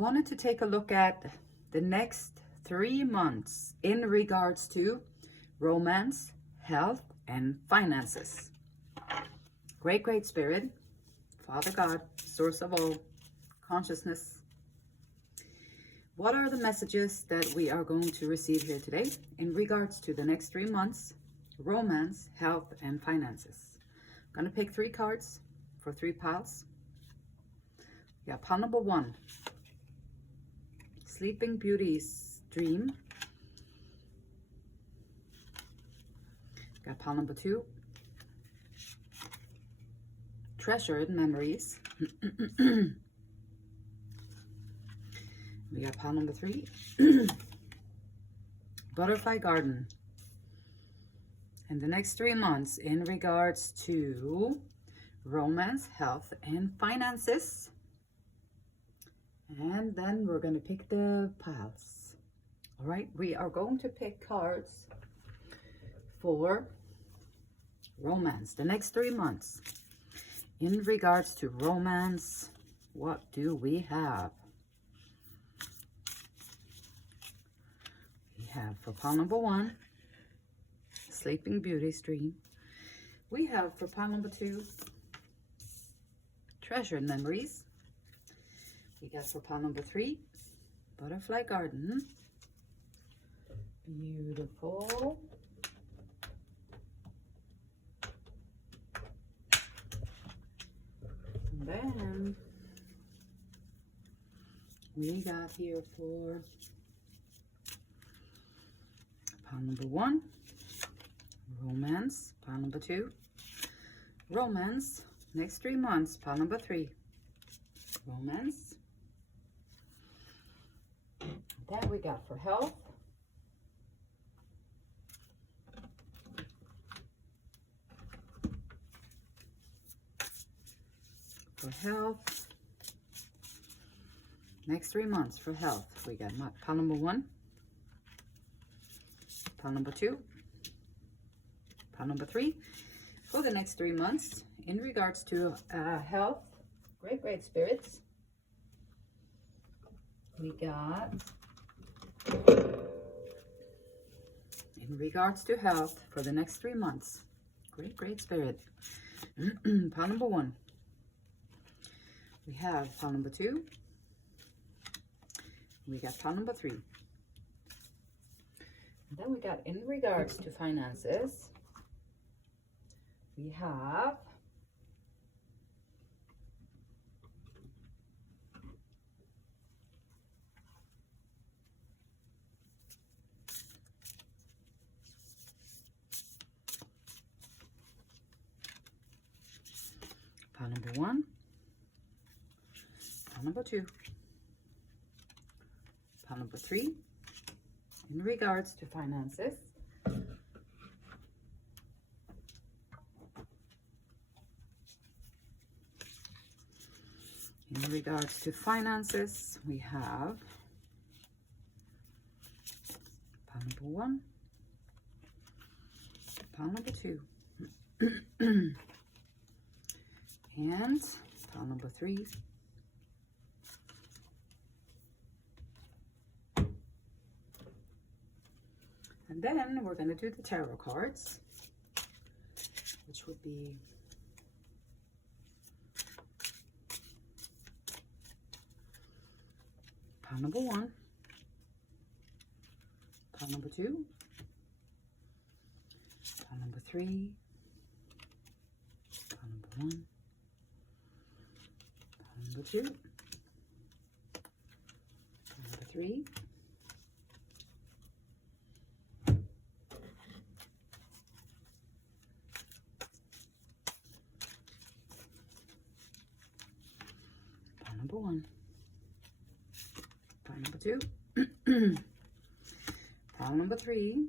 wanted to take a look at the next 3 months in regards to romance, health, and finances. Great Spirit, Father God, source of all consciousness, what are the messages that we are going to receive here today in regards to the next 3 months, romance, health, and finances? I'm going to pick 3 cards for 3 piles. We got pile number 1, Sleeping Beauty's Dream. Got pile number 2, Treasured Memories. We got pile number 3, Butterfly Garden. And the next 3 months in regards to romance, health, and finances. And then we're going to pick the piles. All right, we are going to pick cards for romance. The next 3 months in regards to romance, what do we have? We have for pile number 1, Sleeping Beauty's Dream. We have for pile number 2, Treasured Memories. We got for pile number 3, Butterfly Garden. Beautiful. And then we got here for pile number 1, romance. Pile number 2, romance. Next 3 months, pile number 3, romance. Then we got for health, next 3 months for health, we got pile number 1, pile number 2, pile number 3. For the next 3 months in regards to health, great spirits, we got in regards to health for the next 3 months, great spirit. Pile number 1, we have pile number 2, we got pile number 3. And then we got in regards to finances, we have pile number 1, pile number 2, pile number 3. In regards to finances, we have pile number 1, pile number 2, and pile number 3. And then we're going to do the tarot cards, which would be pile number 1, pile number 2, pile number 3, pile number 1, pile number 2, pile number 3, pile number 1, pile number 2, pile number 3,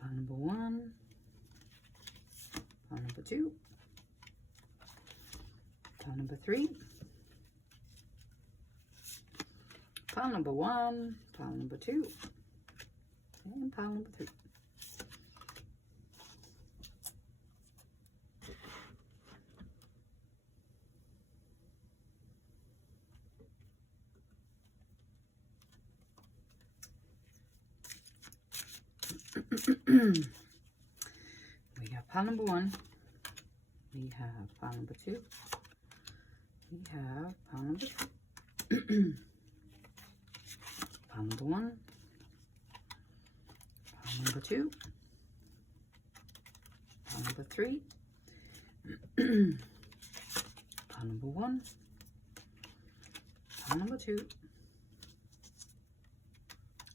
pile number 1, pile number 2, pile number 3, pile number 1, pile number 2, and pile number 3. We have pile number 1. We have pile number 2. We have pile number 3. Pile number 1. Pile number 2. Pile number 3. Pile number 1. Pile number 2.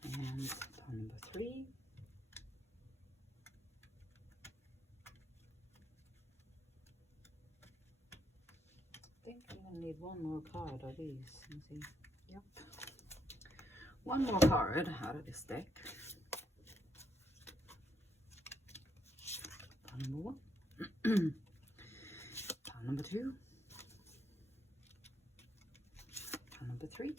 And pile number 3. I think I'm going to need one more card of these. Let me see. Yep. One more card out of this deck. Pile number 1. Pile number 2. Pile number 3.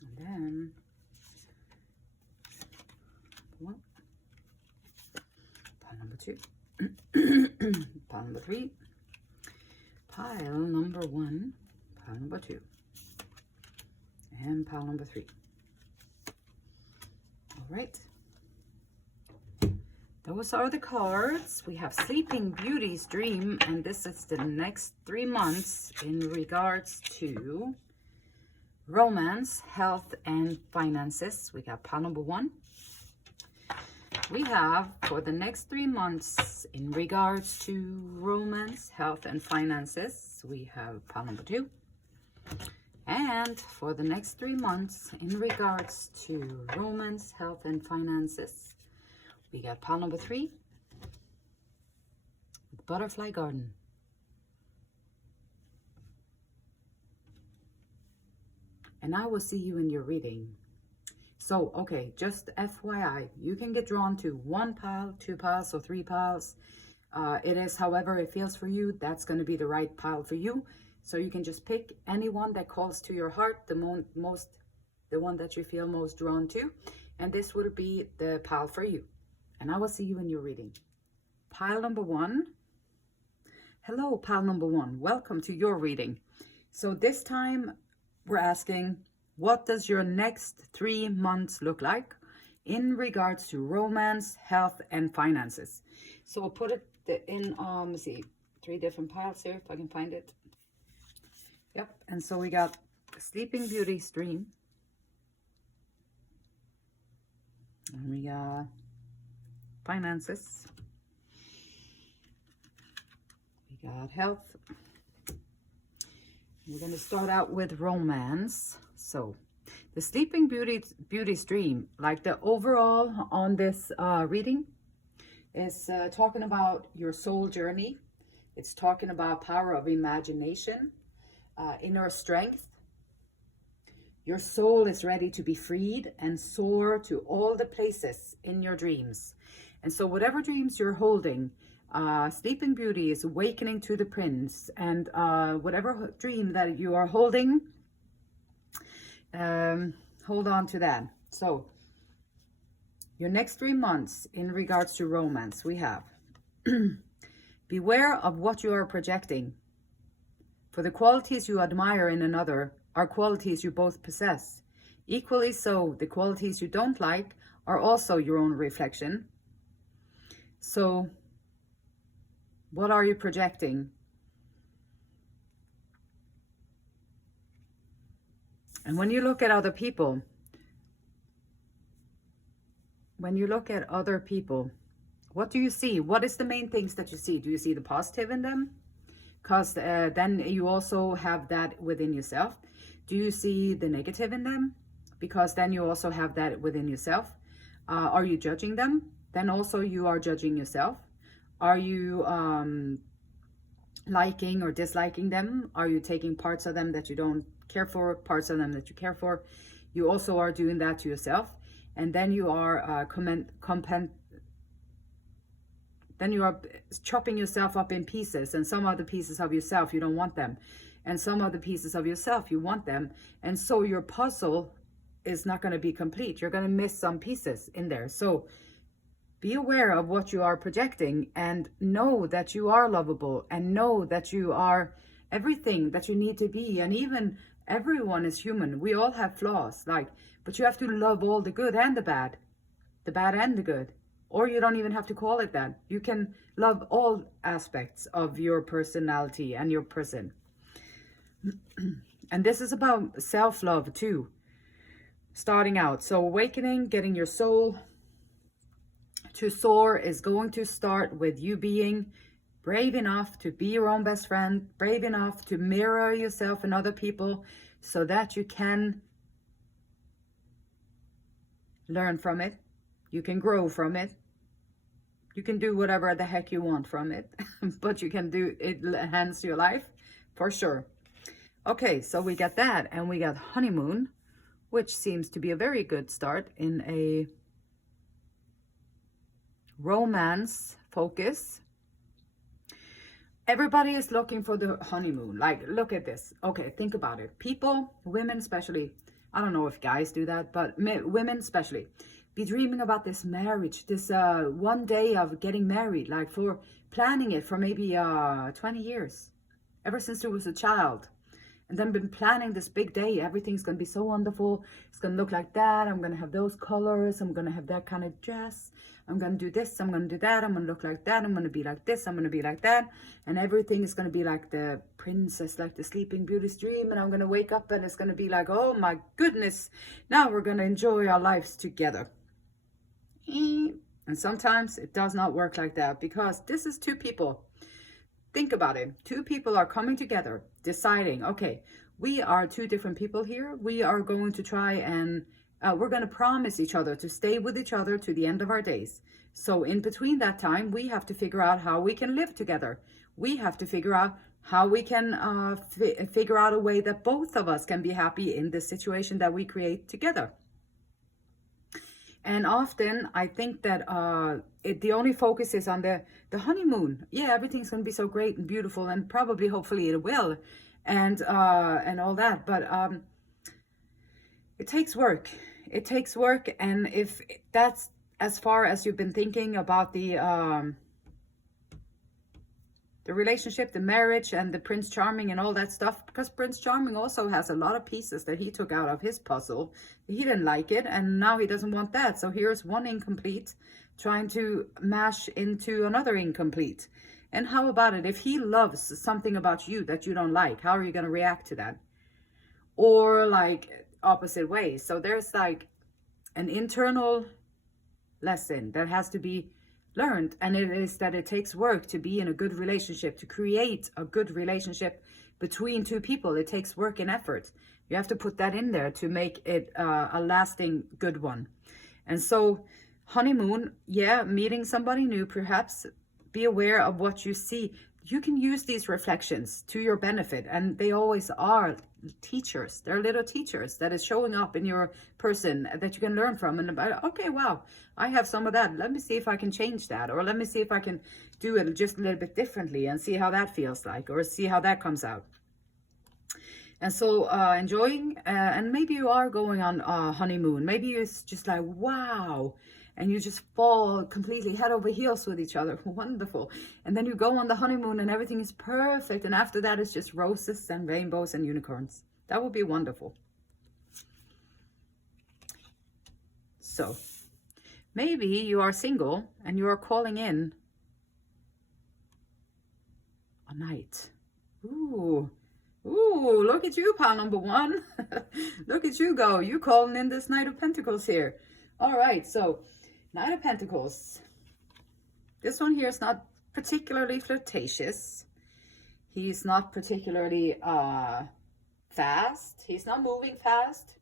And then 1, pile number 2, pile number 3, pile number 1, pile number 2, and pile number 3. All right. Those are the cards. We have Sleeping Beauty's Dream, and this is the next 3 months in regards to romance, health, and finances. We got pile number 1. We have for the next 3 months in regards to romance, health, and finances, we have pile number 2. And for the next 3 months in regards to romance, health, and finances, we got pile number 3 with Butterfly Garden. And I will see you in your reading. So, okay, just FYI, you can get drawn to 1 pile, 2 piles, or 3 piles. It is however it feels for you. That's going to be the right pile for you. So you can just pick any one that calls to your heart, the one that you feel most drawn to. And this would be the pile for you. And I will see you in your reading. Pile number 1. Hello, pile number 1. Welcome to your reading. So this time we're asking, what does your next 3 months look like in regards to romance, health, and finances? So we'll put it in, let's see, 3 different piles here, if I can find it. Yep, and so we got Sleeping Beauty's Dream. And we got finances. We got health. We're going to start out with romance. So the Sleeping Beauty's Dream, like the overall on this reading, is talking about your soul journey. It's talking about power of imagination, inner strength. Your soul is ready to be freed and soar to all the places in your dreams. And so whatever dreams you're holding, Sleeping Beauty is awakening to the prince. And whatever dream that you are holding, hold on to that. So your next 3 months in regards to romance, we have beware of what you are projecting. For the qualities you admire in another are qualities you both possess. Equally so, the qualities you don't like are also your own reflection. So, what are you projecting? And when you look at other people, what do you see? What is the main things that you see? Do you see the positive in them? Because then you also have that within yourself. Do you see the negative in them? Because then you also have that within yourself. Are you judging them? Then also you are judging yourself. Are you liking or disliking them? Are you taking parts of them that you don't care for, parts of them that you care for? You also are doing that to yourself. And then you are chopping yourself up in pieces, and some of the pieces of yourself, you don't want them. and some other pieces of yourself, you want them. And so your puzzle is not going to be complete. You're going to miss some pieces in there. So be aware of what you are projecting, and know that you are lovable, and know that you are everything that you need to be. And even everyone is human. We all have flaws, like, but you have to love all the good and the bad and the good. Or you don't even have to call it that. You can love all aspects of your personality and your person. And this is about self-love too, starting out. So awakening, getting your soul to soar, is going to start with you being brave enough to be your own best friend, brave enough to mirror yourself in other people, so that you can learn from it, you can grow from it, you can do whatever the heck you want from it, but you can do it, enhance your life for sure. Okay, so we got that, and we got honeymoon, which seems to be a very good start in a romance focus. Everybody is looking for the honeymoon. Like, look at this. Okay, think about it. People, women especially, I don't know if guys do that, but women especially, be dreaming about this marriage, this one day of getting married, like for planning it for maybe 20 years, ever since there was a child. And then been planning this big day. Everything's going to be so wonderful. It's going to look like that. I'm going to have those colors. I'm going to have that kind of dress. I'm going to do this. I'm going to do that. I'm going to look like that. I'm going to be like this. I'm going to be like that. And everything is going to be like the princess, like the Sleeping Beauty's dream. And I'm going to wake up and it's going to be like, oh my goodness, now we're going to enjoy our lives together. And sometimes it does not work like that, because this is two people. Think about it. Two people are coming together, deciding, okay, we are two different people here. We are going to try and we're going to promise each other to stay with each other to the end of our days. So in between that time, we have to figure out how we can live together. We have to figure out how we can figure out a way that both of us can be happy in the situation that we create together. And often I think that the only focus is on the honeymoon. Yeah, everything's going to be so great and beautiful, and probably, hopefully it will, and all that. But it takes work. It takes work. And if that's as far as you've been thinking about the relationship, the marriage, and the Prince Charming and all that stuff, because Prince Charming also has a lot of pieces that he took out of his puzzle. He didn't like it, and now he doesn't want that. So here's one incomplete trying to mash into another incomplete. And how about it? If he loves something about you that you don't like, how are you going to react to that? Or like opposite ways. So there's like an internal lesson that has to be learned, and it is that it takes work to be in a good relationship, to create a good relationship between two people. It takes work and effort. You have to put that in there to make it a lasting good one. And so honeymoon, yeah, meeting somebody new, perhaps be aware of what you see. You can use these reflections to your benefit, and they always are teachers. They're little teachers that is showing up in your person that you can learn from. And okay, wow, I have some of that. Let me see if I can change that, or let me see if I can do it just a little bit differently and see how that feels like, or see how that comes out. And so enjoying, and maybe you are going on a honeymoon. Maybe it's just like, wow, and you just fall completely head over heels with each other. Wonderful. And then you go on the honeymoon and everything is perfect. And after that, it's just roses and rainbows and unicorns. That would be wonderful. So maybe you are single and you are calling in a knight. Ooh, look at you, pal number one. Look at you go. You calling in this Knight of Pentacles here. All right, so Knight of Pentacles. This one here is not particularly flirtatious. He's not particularly fast. He's not moving fast.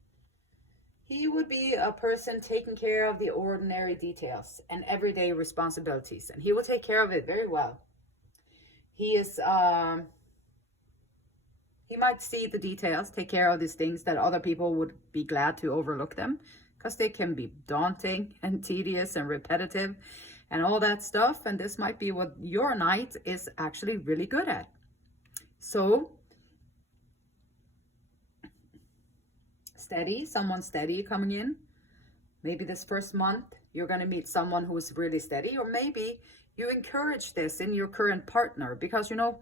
He would be a person taking care of the ordinary details and everyday responsibilities. And he will take care of it very well. He is, he might see the details, take care of these things that other people would be glad to overlook them, because they can be daunting and tedious and repetitive and all that stuff. And this might be what your knight is actually really good at. So steady, someone steady coming in. Maybe this first month, you're going to meet someone who is really steady, or maybe you encourage this in your current partner, because, you know,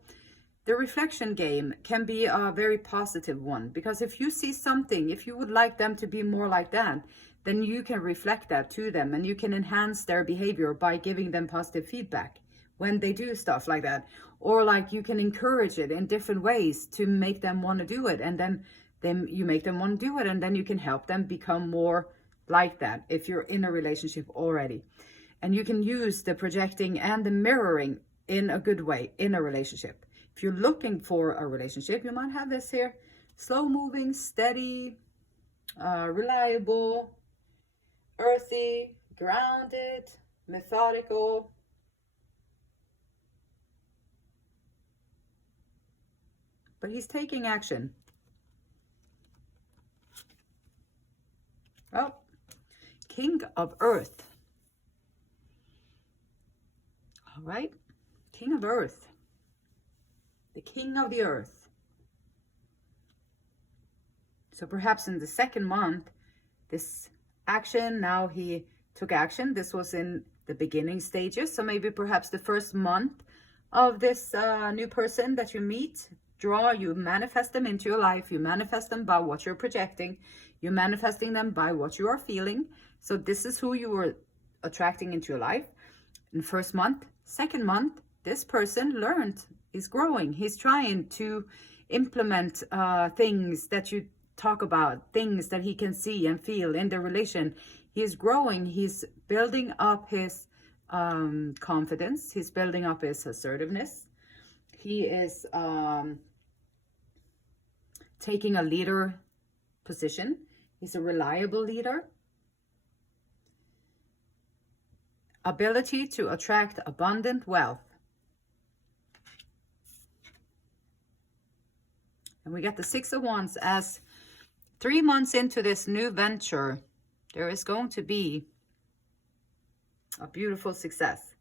the reflection game can be a very positive one, because if you see something, if you would like them to be more like that, then you can reflect that to them, and you can enhance their behavior by giving them positive feedback when they do stuff like that. Or like you can encourage it in different ways to make them want to do it, and then you make them want to do it, and then you can help them become more like that if you're in a relationship already. And you can use the projecting and the mirroring in a good way in a relationship. If you're looking for a relationship, you might have this here: slow moving, steady, reliable, earthy, grounded, methodical. But he's taking action. Oh, King of Earth. All right, King of Earth. The King of the Earth. So perhaps in the second month, this action, now he took action. This was in the beginning stages. So maybe perhaps the first month of this new person that you meet, you manifest them into your life. You manifest them by what you're projecting. You're manifesting them by what you are feeling. So this is who you were attracting into your life in the first month. Second month, this person learned, is growing. He's trying to implement things that you talk about, things that he can see and feel in the relation. He's growing. He's building up his confidence. He's building up his assertiveness. He is taking a leader position. He's a reliable leader. Ability to attract abundant wealth. And we get the Six of Wands as 3 months into this new venture, there is going to be a beautiful success.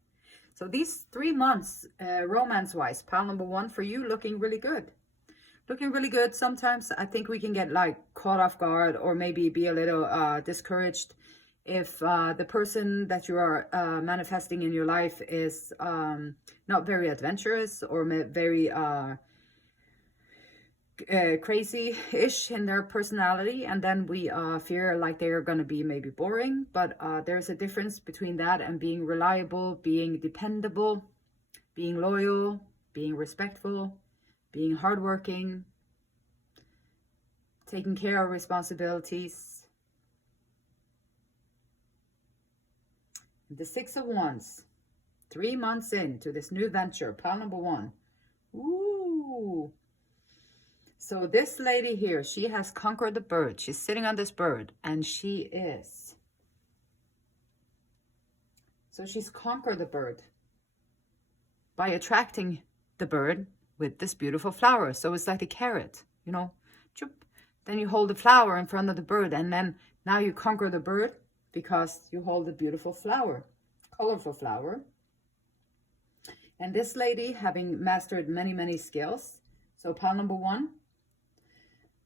So these 3 months, romance-wise, pile number 1 for you, looking really good. Looking really good. Sometimes I think we can get like caught off guard, or maybe be a little discouraged if the person that you are manifesting in your life is not very adventurous, or very crazy-ish in their personality, and then we fear like they're going to be maybe boring. But there's a difference between that and being reliable, being dependable, being loyal, being respectful, being hardworking, taking care of responsibilities. The Six of Wands, 3 months into this new venture, pile number 1. Ooh. So this lady here, she has conquered the bird. She's sitting on this bird, and she's conquered the bird by attracting the bird with this beautiful flower. So it's like a carrot, you know. Then you hold the flower in front of the bird, and then now you conquer the bird because you hold the beautiful flower, colorful flower. And this lady, having mastered many, many skills. So pile number 1,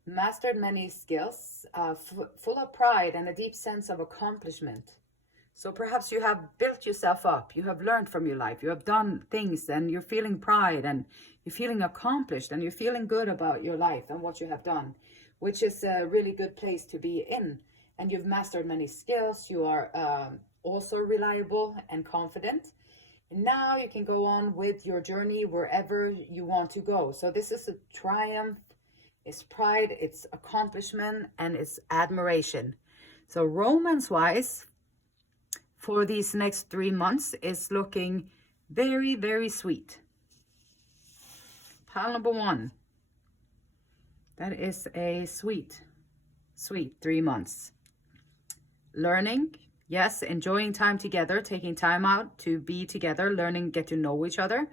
mastered many skills, full of pride and a deep sense of accomplishment. So perhaps you have built yourself up, you have learned from your life, you have done things, and you're feeling pride, and you're feeling accomplished, and you're feeling good about your life and what you have done, which is a really good place to be in. And you've mastered many skills. You are also reliable and confident. And now you can go on with your journey wherever you want to go. So this is a triumph. It's pride, it's accomplishment, and it's admiration. So romance-wise, for these next 3 months, is looking very, very sweet. Pile number 1. That is a sweet 3 months. Learning, yes, enjoying time together, taking time out to be together, learning, get to know each other.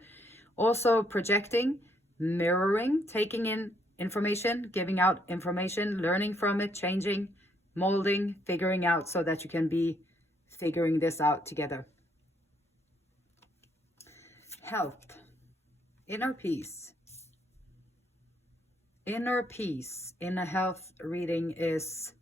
Also projecting, mirroring, taking in information, giving out information, learning from it, changing, molding, figuring out, so that you can be figuring this out together. Health, inner peace. Inner peace in a health reading is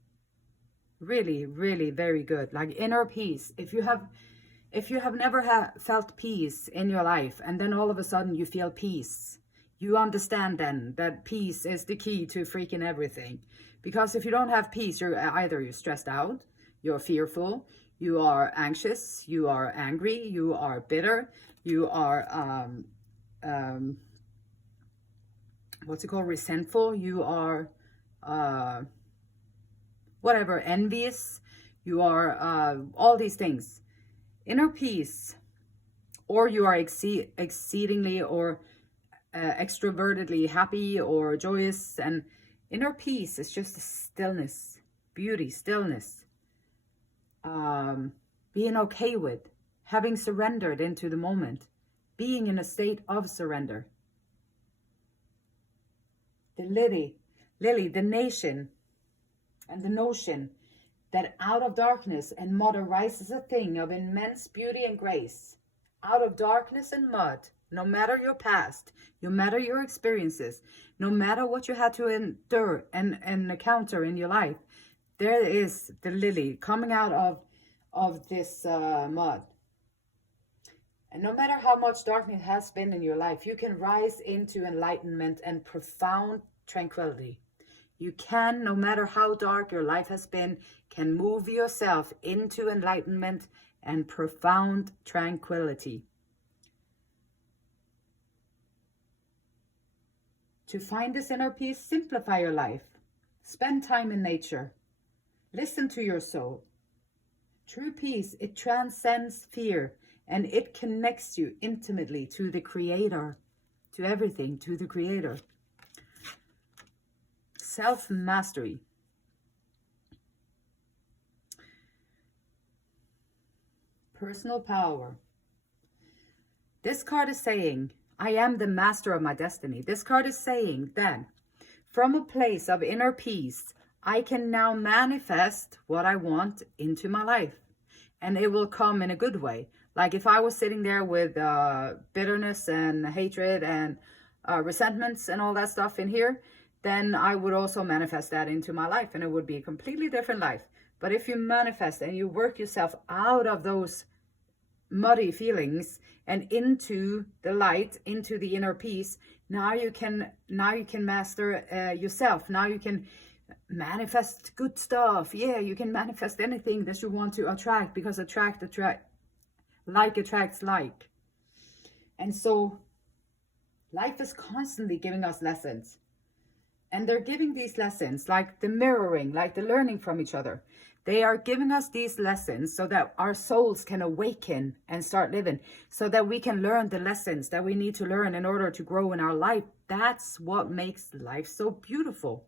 Really, really very good. Like inner peace. If you have never felt peace in your life, and then all of a sudden you feel peace, you understand then that peace is the key to freaking everything. Because if you don't have peace, you're stressed out, you're fearful, you are anxious, you are angry, you are bitter, you are what's it called, resentful, you are whatever, envious, you are all these things. Inner peace, or you are exceedingly or extrovertedly happy or joyous. And inner peace is just stillness, beauty, stillness, being okay with, having surrendered into the moment, being in a state of surrender. The lily, the nation, and the notion that out of darkness and mud arises a thing of immense beauty and grace. Out of darkness and mud, no matter your past, no matter your experiences, no matter what you had to endure and encounter in your life, there is the lily coming out of this mud. And no matter how much darkness has been in your life, you can rise into enlightenment and profound tranquility. You can, no matter how dark your life has been, can move yourself into enlightenment and profound tranquility. To find this inner peace, simplify your life. Spend time in nature. Listen to your soul. True peace, it transcends fear, and it connects you intimately to the Creator, to everything, to the Creator. Self-mastery. Personal power. This card is saying, I am the master of my destiny. This card is saying that from a place of inner peace, I can now manifest what I want into my life. And it will come in a good way. Like if I was sitting there with bitterness and hatred and resentments and all that stuff in here, then I would also manifest that into my life, and it would be a completely different life. But if you manifest and you work yourself out of those muddy feelings and into the light, into the inner peace, now you can master yourself. Now you can manifest good stuff. Yeah, you can manifest anything that you want to attract, because like attracts like. And so life is constantly giving us lessons. And they're giving these lessons, like the mirroring, like the learning from each other. They are giving us these lessons so that our souls can awaken and start living, so that we can learn the lessons that we need to learn in order to grow in our life. That's what makes life so beautiful.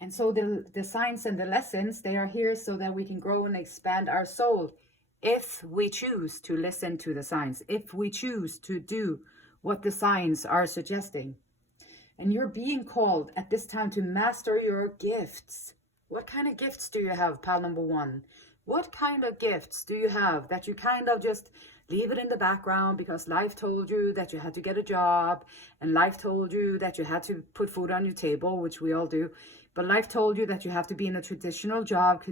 And so the signs and the lessons, they are here so that we can grow and expand our soul. If we choose to listen to the signs, if we choose to do what the signs are suggesting. And you're being called at this time to master your gifts. What kind of gifts do you have, pal number one? What kind of gifts do you have that you kind of just leave it in the background because life told you that you had to get a job, and life told you that you had to put food on your table, which we all do. But life told you that you have to be in a traditional job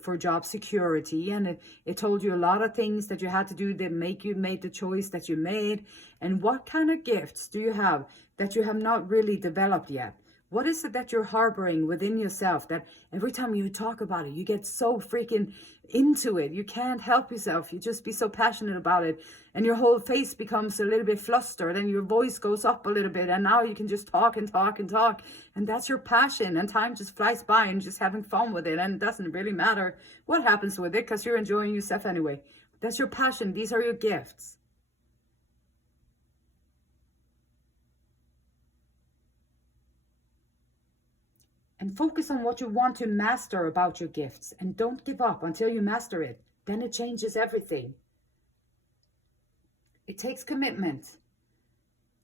for job security. And it told you a lot of things that you had to do that made the choice that you made. And what kind of gifts do you have that you have not really developed yet? What is it that you're harboring within yourself that every time you talk about it, you get so freaking into it? You can't help yourself. You just be so passionate about it. And your whole face becomes a little bit flustered, and your voice goes up a little bit. And now you can just talk and talk and talk. And that's your passion. And time just flies by, and just having fun with it. And it doesn't really matter what happens with it, because you're enjoying yourself anyway. That's your passion. These are your gifts. And focus on what you want to master about your gifts. And don't give up until you master it. Then it changes everything. It takes commitment.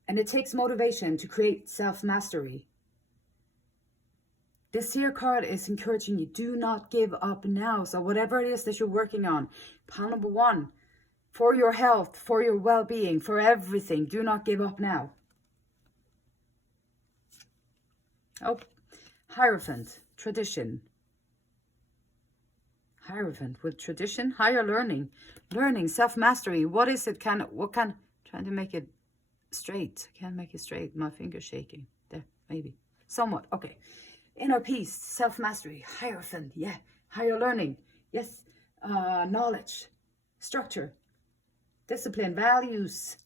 And it takes motivation to create self-mastery. This here card is encouraging you. Do not give up now. So whatever it is that you're working on, pile number one, for your health, for your well-being, for everything, do not give up now. Oh, Hierophant, tradition. Hierophant with tradition, higher learning, self-mastery. What is it? Trying to make it straight. Can't make it straight. My finger's shaking. There, maybe. Somewhat. Okay. Inner peace, self-mastery, Hierophant. Yeah. Higher learning. Yes. Knowledge, structure, discipline, values.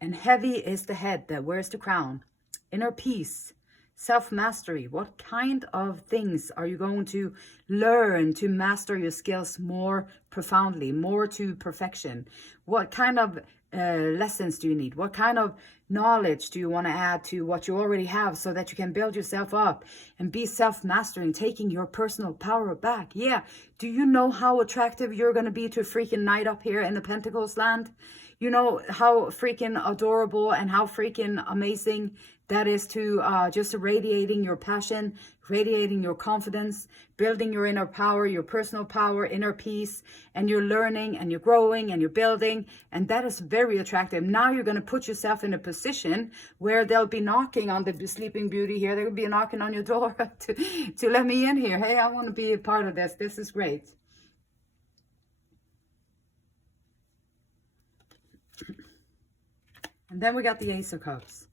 And heavy is the head that wears the crown. Inner peace, self-mastery. What kind of things are you going to learn to master your skills more profoundly, more to perfection? What kind of lessons do you need? What kind of knowledge do you want to add to what you already have so that you can build yourself up and be self-mastering, taking your personal power back? Yeah. Do you know how attractive you're going to be to a freaking knight up here in the Pentacles land? You know how freaking adorable and how freaking amazing that is to just radiating your passion, radiating your confidence, building your inner power, your personal power, inner peace, and you're learning and you're growing and you're building. And that is very attractive. Now you're going to put yourself in a position where they'll be knocking on the Sleeping Beauty here. They'll be knocking on your door to let me in here. Hey, I want to be a part of this. This is great. And then we got the Ace of Cups.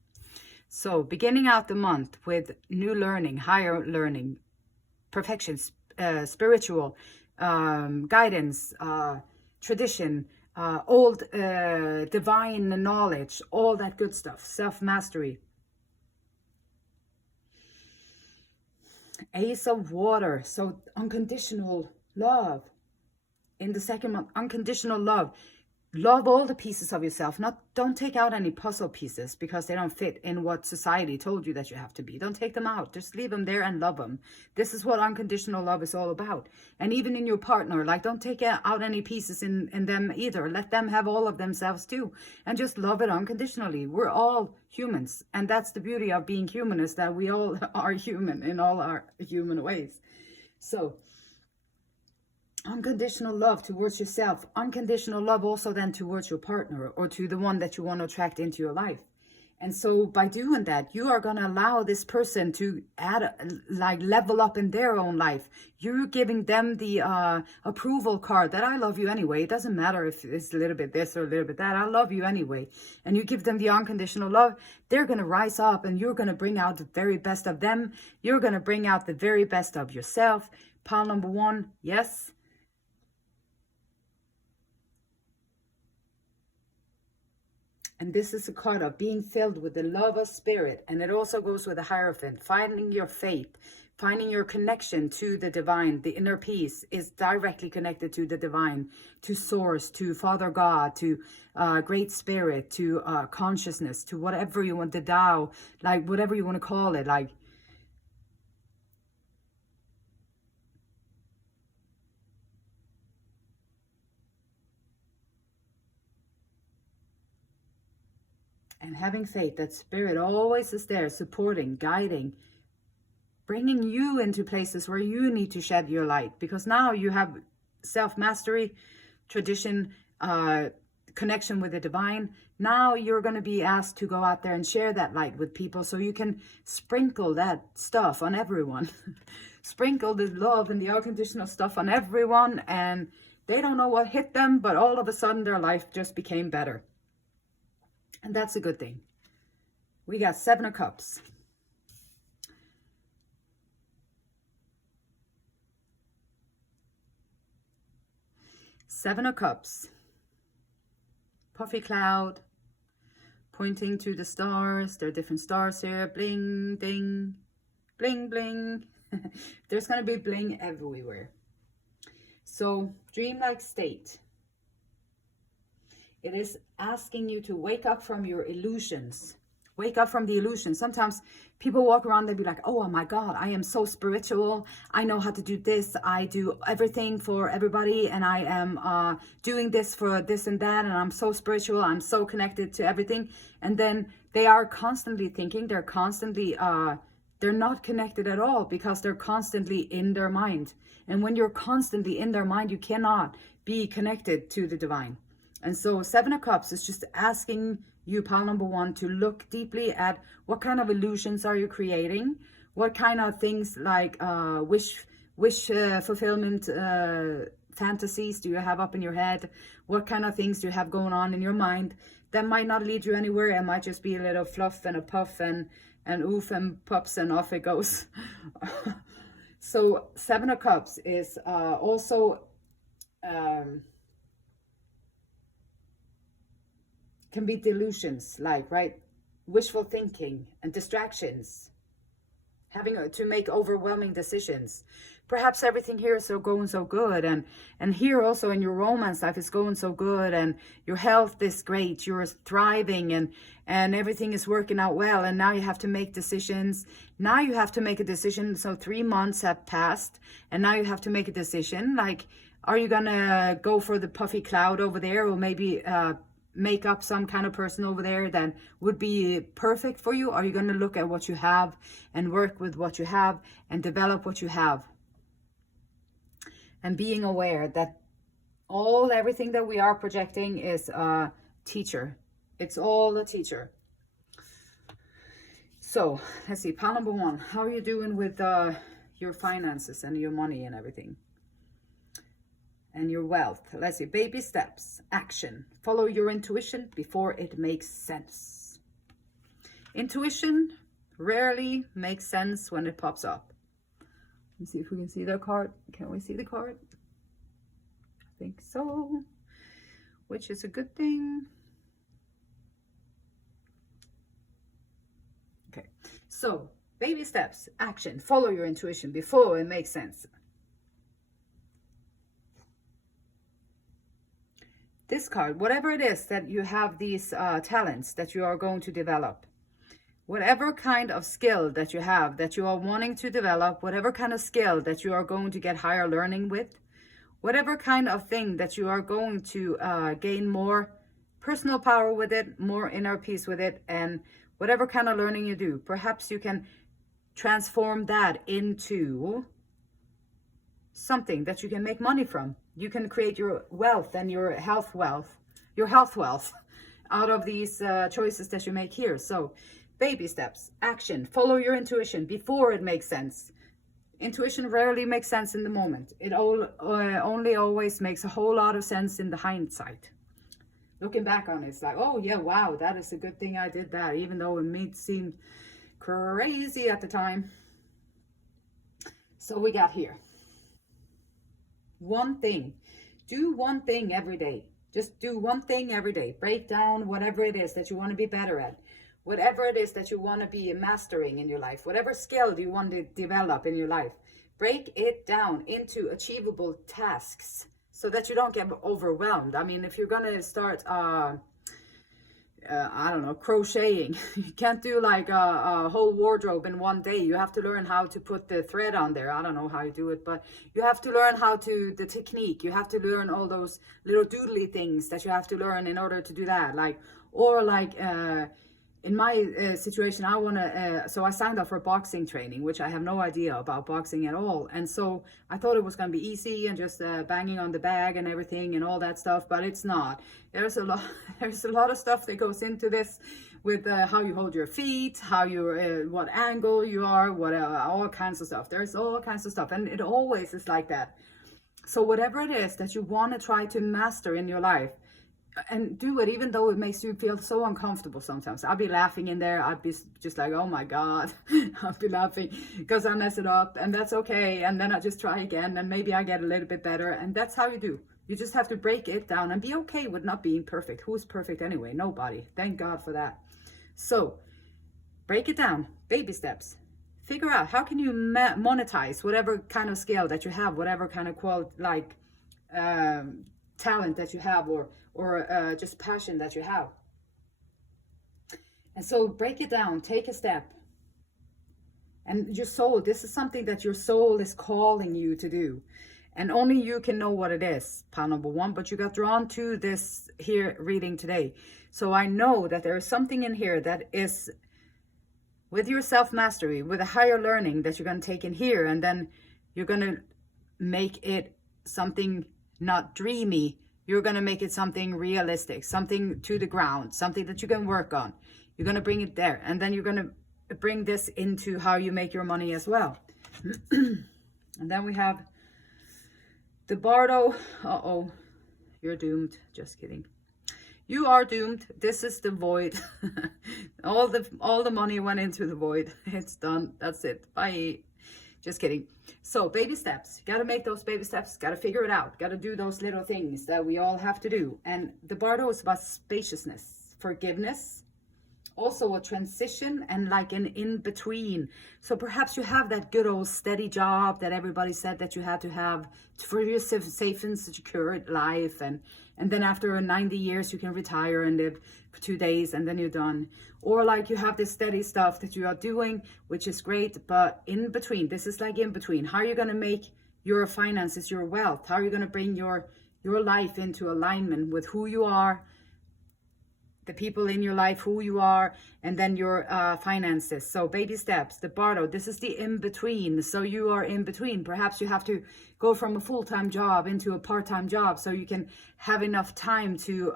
So beginning out the month with new learning, higher learning, perfection, spiritual guidance, tradition, old divine knowledge, all that good stuff, self-mastery. Ace of Water, so unconditional love. In the second month, unconditional love. Love all the pieces of yourself. Don't take out any puzzle pieces because they don't fit in what society told you that you have to be. Don't take them out. Just leave them there and love them. This is what unconditional love is all about. And even in your partner, like, don't take out any pieces in them either. Let them have all of themselves too. And just love it unconditionally. We're all humans. And that's the beauty of being human, is that we all are human in all our human ways. So unconditional love towards yourself. Unconditional love also then towards your partner or to the one that you want to attract into your life. And so by doing that, you are going to allow this person to level up in their own life. You're giving them the approval card that I love you anyway. It doesn't matter if it's a little bit this or a little bit that. I love you anyway. And you give them the unconditional love. They're going to rise up and you're going to bring out the very best of them. You're going to bring out the very best of yourself. Pile number 1, yes. And this is a card of being filled with the love of spirit. And it also goes with the Hierophant. Finding your faith, finding your connection to the divine. The inner peace is directly connected to the divine, to source, to Father God, to Great Spirit, to consciousness, to whatever you want, the Tao, like whatever you want to call it. Like, and having faith that spirit always is there, supporting, guiding, bringing you into places where you need to shed your light. Because now you have self-mastery, tradition, connection with the divine. Now you're going to be asked to go out there and share that light with people so you can sprinkle that stuff on everyone. Sprinkle the love and the unconditional stuff on everyone. And they don't know what hit them, but all of a sudden their life just became better. And that's a good thing. We got 7 of Cups. Seven of Cups. Puffy cloud. Pointing to the stars. There are different stars here. Bling, ding. Bling, bling. There's going to be bling everywhere. So, dreamlike state. It is asking you to wake up from your illusions. Wake up from the illusion. Sometimes people walk around, they'll be like, oh my God, I am so spiritual. I know how to do this. I do everything for everybody. And I am doing this for this and that. And I'm so spiritual. I'm so connected to everything. And then they are constantly thinking. They're constantly, they're not connected at all because they're constantly in their mind. And when you're constantly in their mind, you cannot be connected to the divine. And so 7 of Cups is just asking you, pile number one, to look deeply at what kind of illusions are you creating, what kind of things like wish fulfillment fantasies do you have up in your head, what kind of things do you have going on in your mind that might not lead you anywhere. It might just be a little fluff and a puff and oof and pups and off it goes. So 7 of Cups is also can be delusions, like, right, wishful thinking and distractions, having to make overwhelming decisions. Perhaps everything here is going so good, and here also in your romance life is going so good, and your health is great, you're thriving, and everything is working out well, and now you have to make decisions. Now you have to make a decision. So 3 months have passed, and now you have to make a decision, like, are you gonna go for the puffy cloud over there, or maybe make up some kind of person over there that would be perfect for you? Are you going to look at what you have and work with what you have and develop what you have? And being aware that everything that we are projecting is a teacher. It's all a teacher. So let's see, pile number one, how are you doing with your finances and your money and everything? And your wealth. Let's see, baby steps, action. Follow your intuition before it makes sense. Intuition rarely makes sense when it pops up. Let's see if we can see the card. Can we see the card? I think so, which is a good thing. Okay, so baby steps, action. Follow your intuition before it makes sense. This card, whatever it is that you have, these talents that you are going to develop, whatever kind of skill that you have that you are wanting to develop, whatever kind of skill that you are going to get higher learning with, whatever kind of thing that you are going to gain more personal power with it, more inner peace with it, and whatever kind of learning you do, perhaps you can transform that into something that you can make money from. You can create your wealth and your health wealth out of these choices that you make here. So baby steps, action, follow your intuition before it makes sense. Intuition rarely makes sense in the moment. It only always makes a whole lot of sense in the hindsight. Looking back on it, it's like, oh yeah, wow, that is a good thing I did that, even though it may seem crazy at the time. So we got here. One thing. Do one thing every day. Just do one thing every day. Break down whatever it is that you want to be better at. Whatever it is that you want to be mastering in your life. Whatever skill do you want to develop in your life. Break it down into achievable tasks so that you don't get overwhelmed. I mean, if you're going to start I don't know, crocheting, you can't do like a whole wardrobe in one day. You have to learn how to put the thread on there. I don't know how you do it, but you have to learn the technique. You have to learn all those little doodly things that you have to learn in order to do that. Like, or like in my situation, I want to, so I signed up for boxing training, which I have no idea about boxing at all. And so I thought it was going to be easy and just banging on the bag and everything and all that stuff, but it's not. There's a lot of stuff that goes into this with how you hold your feet, how you, what angle you are, all kinds of stuff. There's all kinds of stuff. And it always is like that. So whatever it is that you want to try to master in your life, and do it, even though it makes you feel so uncomfortable sometimes. I'll be laughing in there. I'll be just like, oh my God. I'll be laughing because I mess it up, and that's okay. And then I just try again, and maybe I get a little bit better. And that's how you do. You just have to break it down and be okay with not being perfect. Who's perfect anyway? Nobody. Thank God for that. So break it down. Baby steps. Figure out how can you monetize whatever kind of skill that you have, whatever kind of talent that you have, or just passion that you have. And so break it down, take a step. And your soul, this is something that your soul is calling you to do. And only you can know what it is, pile number one, but you got drawn to this here reading today. So I know that there is something in here that is with your self-mastery, with a higher learning that you're going to take in here, and then you're going to make it something not dreamy, you're going to make it something realistic, something to the ground, something that you can work on. You're going to bring it there. And then you're going to bring this into how you make your money as well. And then we have the Bardo. Uh-oh, you're doomed. Just kidding. You are doomed. This is the void. all the money went into the void. It's done. That's it. Bye. Just kidding. So baby steps. Got to make those baby steps. Got to figure it out. Got to do those little things that we all have to do. And the Bardo is about spaciousness, forgiveness, also a transition, and like an in-between. So perhaps you have that good old steady job that everybody said that you had to have for your safe and secure life, and then after 90 years you can retire and live for 2 days and then you're done. Or like you have this steady stuff that you are doing, which is great, but in between, this is like in between. How are you going to make your finances, your wealth? How are you going to bring your life into alignment with who you are, the people in your life, who you are, and then your finances? So baby steps, the Bardo, this is the in-between. So you are in between. Perhaps you have to go from a full-time job into a part-time job so you can have enough time to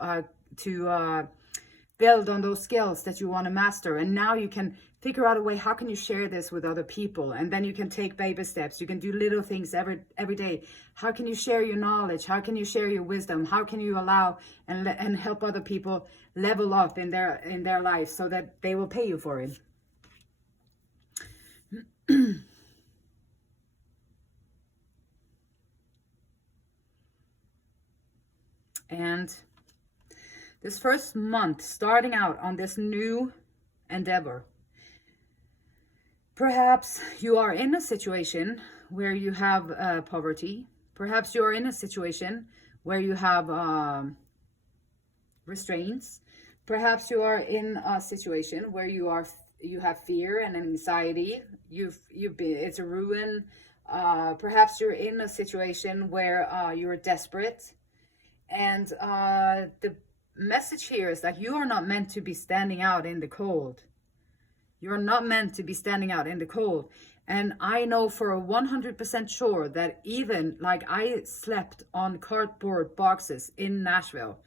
build on those skills that you want to master. And now you can figure out a way, how can you share this with other people? And then you can take baby steps. You can do little things every day. How can you share your knowledge? How can you share your wisdom? How can you allow and help other people level up in their life so that they will pay you for it? And this first month, starting out on this new endeavor, perhaps you are in a situation where you have poverty. Perhaps you are in a situation where you have restraints. Perhaps you are in a situation where you have fear and anxiety. It's a ruin. Perhaps you're in a situation where you're desperate. And the message here is that you are not meant to be standing out in the cold. You're not meant to be standing out in the cold. And I know for 100% sure that even like I slept on cardboard boxes in Nashville,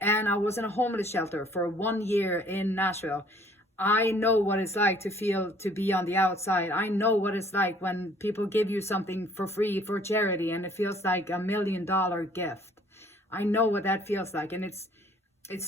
and I was in a homeless shelter for 1 year in Nashville. I know what it's like to feel to be on the outside. I know what it's like when people give you something for free for charity and it feels like $1 million gift. I know what that feels like, and it's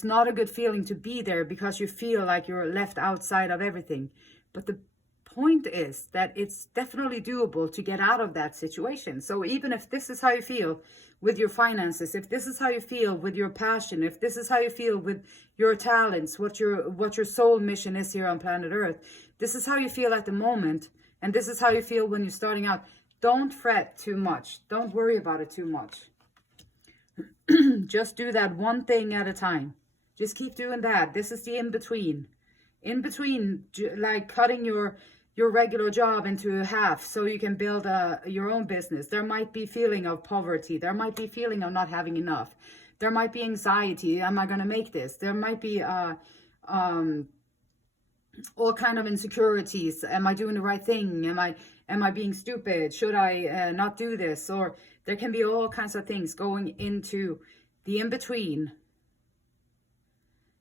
not a good feeling to be there because you feel like you're left outside of everything. But the point is that it's definitely doable to get out of that situation. So even if this is how you feel with your finances, if this is how you feel with your passion, if this is how you feel with your talents, what your soul mission is here on planet Earth, this is how you feel at the moment, and this is how you feel when you're starting out, don't fret too much. Don't worry about it too much. Just do that one thing at a time. Just keep doing that. This is the in-between. In-between, like cutting your regular job into half so you can build your own business. There might be feeling of poverty. There might be feeling of not having enough. There might be anxiety. Am I going to make this? There might be all kind of insecurities. Am I doing the right thing? Am I being stupid? Should I not do this? Or there can be all kinds of things going into the in-between.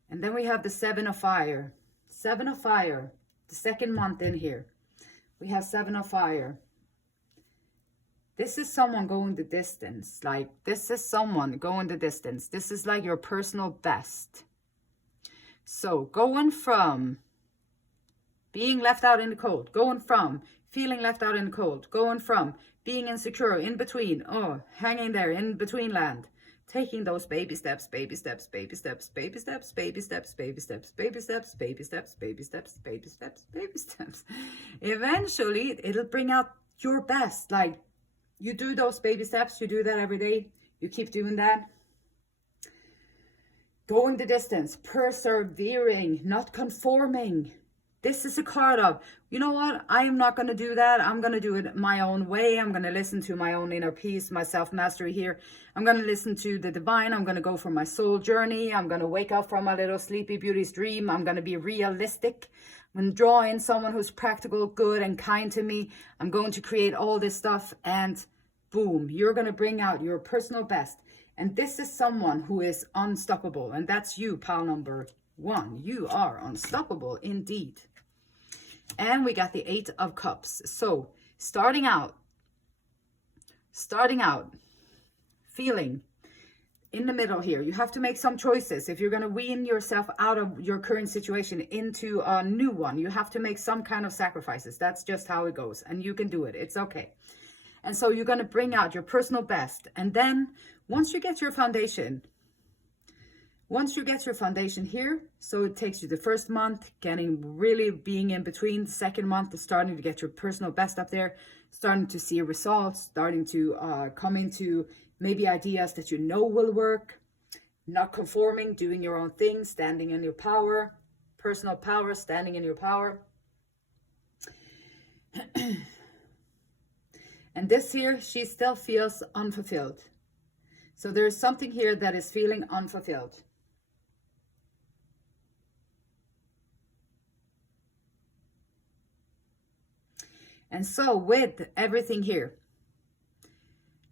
And then we have the 7 of Fire. 7 of Fire. The second month in here. We have 7 of Fire. This is someone going the distance. Like, this is someone going the distance. This is like your personal best. So, going from being left out in the cold. Going from feeling left out in the cold. Going from being insecure, in between. Oh, hanging there, in between land. Taking those baby steps, baby steps, baby steps, baby steps, baby steps, baby steps, baby steps, baby steps, baby steps, baby steps, baby steps. Eventually, it'll bring out your best. Like, you do those baby steps, you do that every day, you keep doing that. Going the distance, persevering, not conforming. This is a card of, you know what, I am not going to do that. I'm going to do it my own way. I'm going to listen to my own inner peace, my self-mastery here. I'm going to listen to the divine. I'm going to go for my soul journey. I'm going to wake up from my little sleepy beauty's dream. I'm going to be realistic. I'm going to draw in someone who's practical, good, and kind to me. I'm going to create all this stuff. And boom, you're going to bring out your personal best. And this is someone who is unstoppable. And that's you, pile number 1. You are unstoppable indeed. And we got the 8 of Cups. So starting out, feeling in the middle here. You have to make some choices. If you're going to wean yourself out of your current situation into a new one, you have to make some kind of sacrifices. That's just how it goes. And you can do it. It's okay. And so you're going to bring out your personal best. And then once you get your foundation here, so it takes you the first month, really being in between, the second month, starting to get your personal best up there, starting to see results, starting to come into maybe ideas that you know will work, not conforming, doing your own thing, standing in your power, personal power, standing in your power. And this here, she still feels unfulfilled. So there's something here that is feeling unfulfilled. And so with everything here,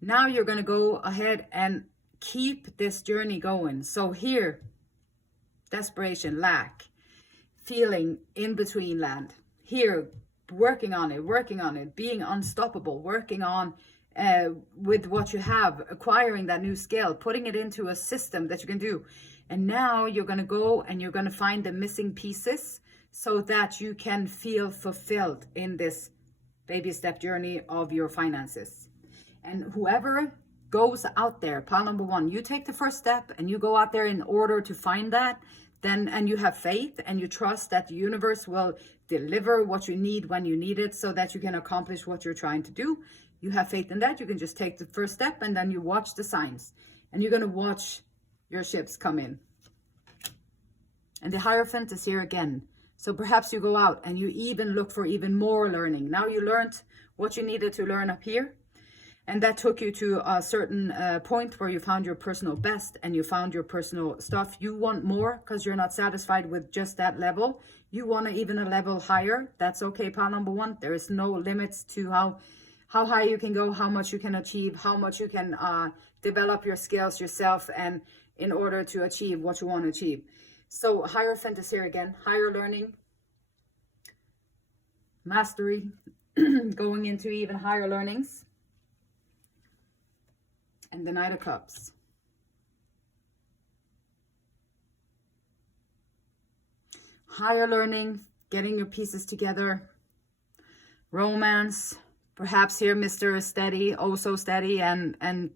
now you're going to go ahead and keep this journey going. So here, desperation, lack, feeling in between land. Here, working on it, being unstoppable, working on with what you have, acquiring that new skill, putting it into a system that you can do. And now you're going to go and you're going to find the missing pieces so that you can feel fulfilled in this baby step journey of your finances. And whoever goes out there, pile number 1, you take the first step and you go out there in order to find that, then, and you have faith and you trust that the universe will deliver what you need when you need it so that you can accomplish what you're trying to do. You have faith in that. You can just take the first step and then you watch the signs and you're going to watch your ships come in. And the Hierophant is here again. So perhaps you go out and you even look for even more learning. Now you learned what you needed to learn up here. And that took you to a certain point where you found your personal best and you found your personal stuff. You want more because you're not satisfied with just that level. You want to even a level higher. That's okay, pile number 1. There is no limits to how high you can go, how much you can achieve, how much you can develop your skills yourself and in order to achieve what you want to achieve. So Hierophant is here again. Higher learning, mastery, going into even higher learnings. And the Knight of Cups. Higher learning, getting your pieces together. Romance, perhaps here Mr. Steady, oh so steady, and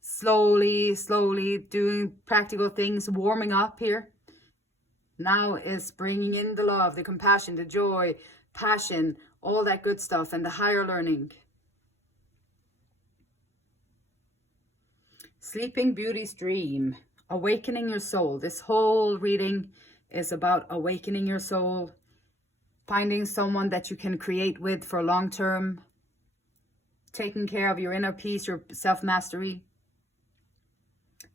slowly doing practical things, warming up here. Now is bringing in the love, the compassion, the joy, passion, all that good stuff, and the higher learning. Sleeping Beauty's Dream, awakening your soul. This whole reading is about awakening your soul, finding someone that you can create with for long term, taking care of your inner peace, your self-mastery,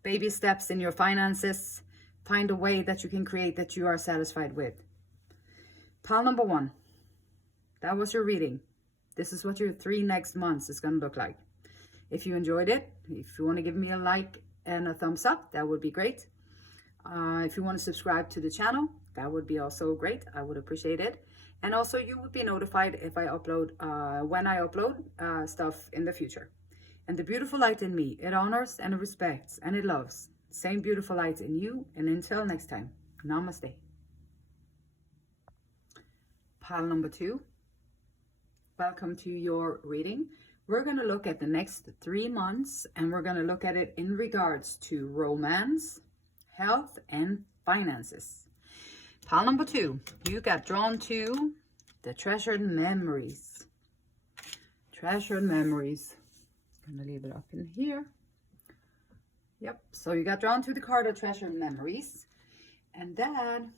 baby steps in your finances. Find a way that you can create that you are satisfied with. Pile number 1, that was your reading. This is what your 3 next months is going to look like. If you enjoyed it, if you want to give me a like and a thumbs up, that would be great. If you want to subscribe to the channel, that would be also great. I would appreciate it. And also you would be notified if I upload, when I upload stuff in the future. And the beautiful light in me, it honors and it respects and it loves. Same beautiful light in you. And until next time, namaste. Pile number 2, welcome to your reading. We're going to look at the next 3 months and we're going to look at it in regards to romance, health, and finances. Pile number 2, you got drawn to the treasured memories. Treasured memories. I'm going to leave it up in here. Yep, so you got drawn to the card of treasured memories. And then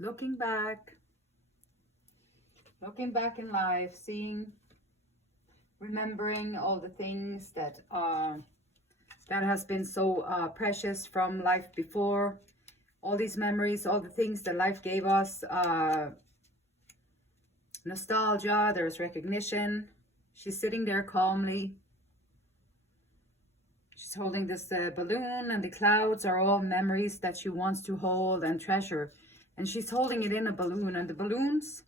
looking back in life, remembering all the things that has been so precious from life before, all these memories, all the things that life gave us, nostalgia, there's recognition. She's sitting there calmly. She's holding this balloon, and the clouds are all memories that she wants to hold and treasure. And she's holding it in a balloon, and the balloons,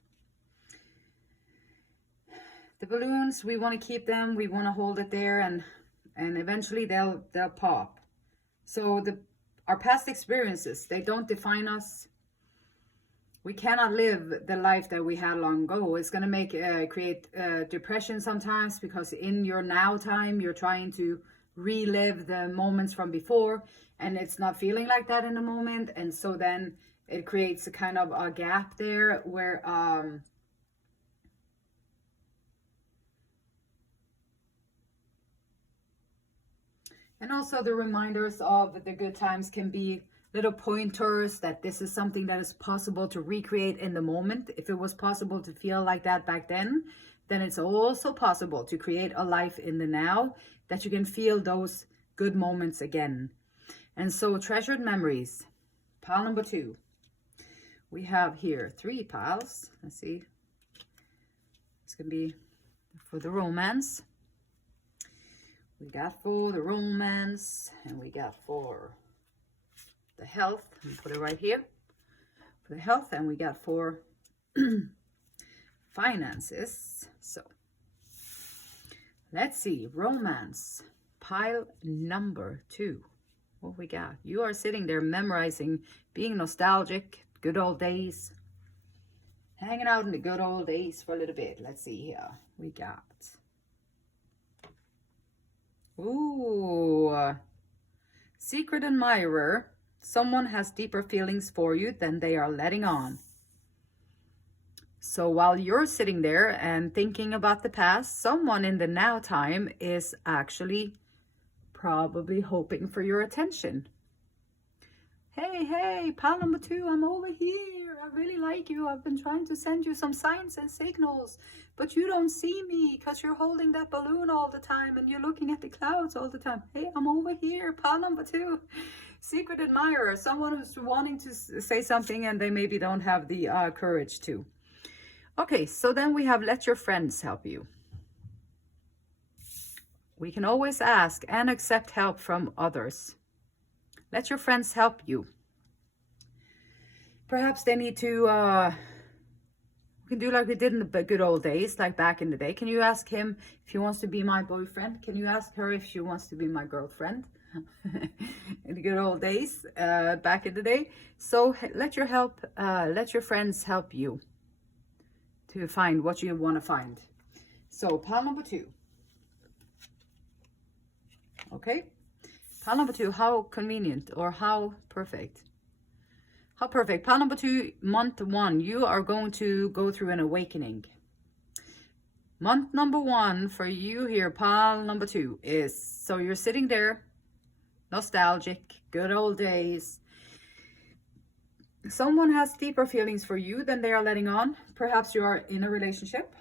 we want to keep them, we want to hold it there, and eventually they'll pop. So our past experiences, they don't define us. We cannot live the life that we had long ago. It's going to create depression sometimes, because in your now time, you're trying to relive the moments from before, and it's not feeling like that in the moment. And so then it creates a kind of a gap there where and also the reminders of the good times can be little pointers that this is something that is possible to recreate in the moment. If it was possible to feel like that back then it's also possible to create a life in the now that you can feel those good moments again. And so treasured memories, pile number 2. We have here 3 piles. Let's see. It's going to be for the romance. We got for the romance, and we got for the health. Let me put it right here. For the health, and we got for finances. So let's see. Romance, pile number 2. What we got? You are sitting there memorizing, being nostalgic, good old days. Hanging out in the good old days for a little bit. Let's see here. We got... Ooh, secret admirer. Someone has deeper feelings for you than they are letting on. So while you're sitting there and thinking about the past, someone in the now time is actually probably hoping for your attention. Hey, pile number 2, I'm over here. I really like you. I've been trying to send you some signs and signals, but you don't see me because you're holding that balloon all the time and you're looking at the clouds all the time. Hey, I'm over here. Pile number 2. Secret admirer. Someone who's wanting to say something and they maybe don't have the courage to. Okay, so then we have let your friends help you. We can always ask and accept help from others. Let your friends help you. Perhaps they need to, we can do like we did in the good old days, like back in the day. Can you ask him if he wants to be my boyfriend? Can you ask her if she wants to be my girlfriend? In the good old days, back in the day. So let your friends help you to find what you want to find. So pile number 2. Okay. Pile number 2, how convenient or how perfect. How perfect. Pile number 2, month 1, you are going to go through an awakening. Month number 1 for you here, pile number 2 is, so you're sitting there, nostalgic, good old days. Someone has deeper feelings for you than they are letting on. Perhaps you are in a relationship.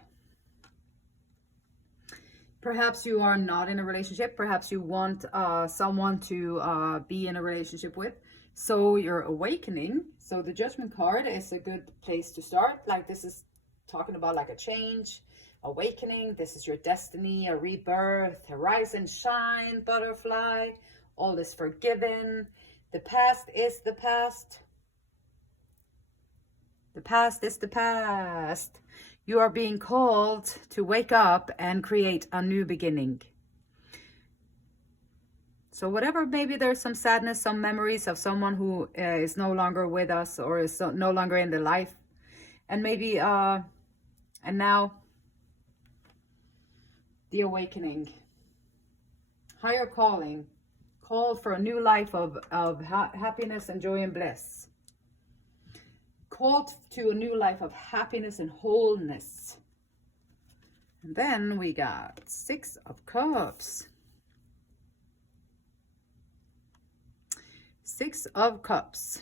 Perhaps you are not in a relationship. Perhaps you want someone to be in a relationship with. So you're awakening. So the Judgment card is a good place to start. Like this is talking about like a change, awakening. This is your destiny, a rebirth, a rise and shine, butterfly. All is forgiven. The past is the past. The past is the past. You are being called to wake up and create a new beginning. So whatever, maybe there's some sadness, some memories of someone who is no longer with us or is no longer in the life. And maybe, and now the awakening, higher calling, call for a new life of happiness and joy and bliss. Called to a new life of happiness and wholeness. And then we got 6 of Cups. 6 of Cups.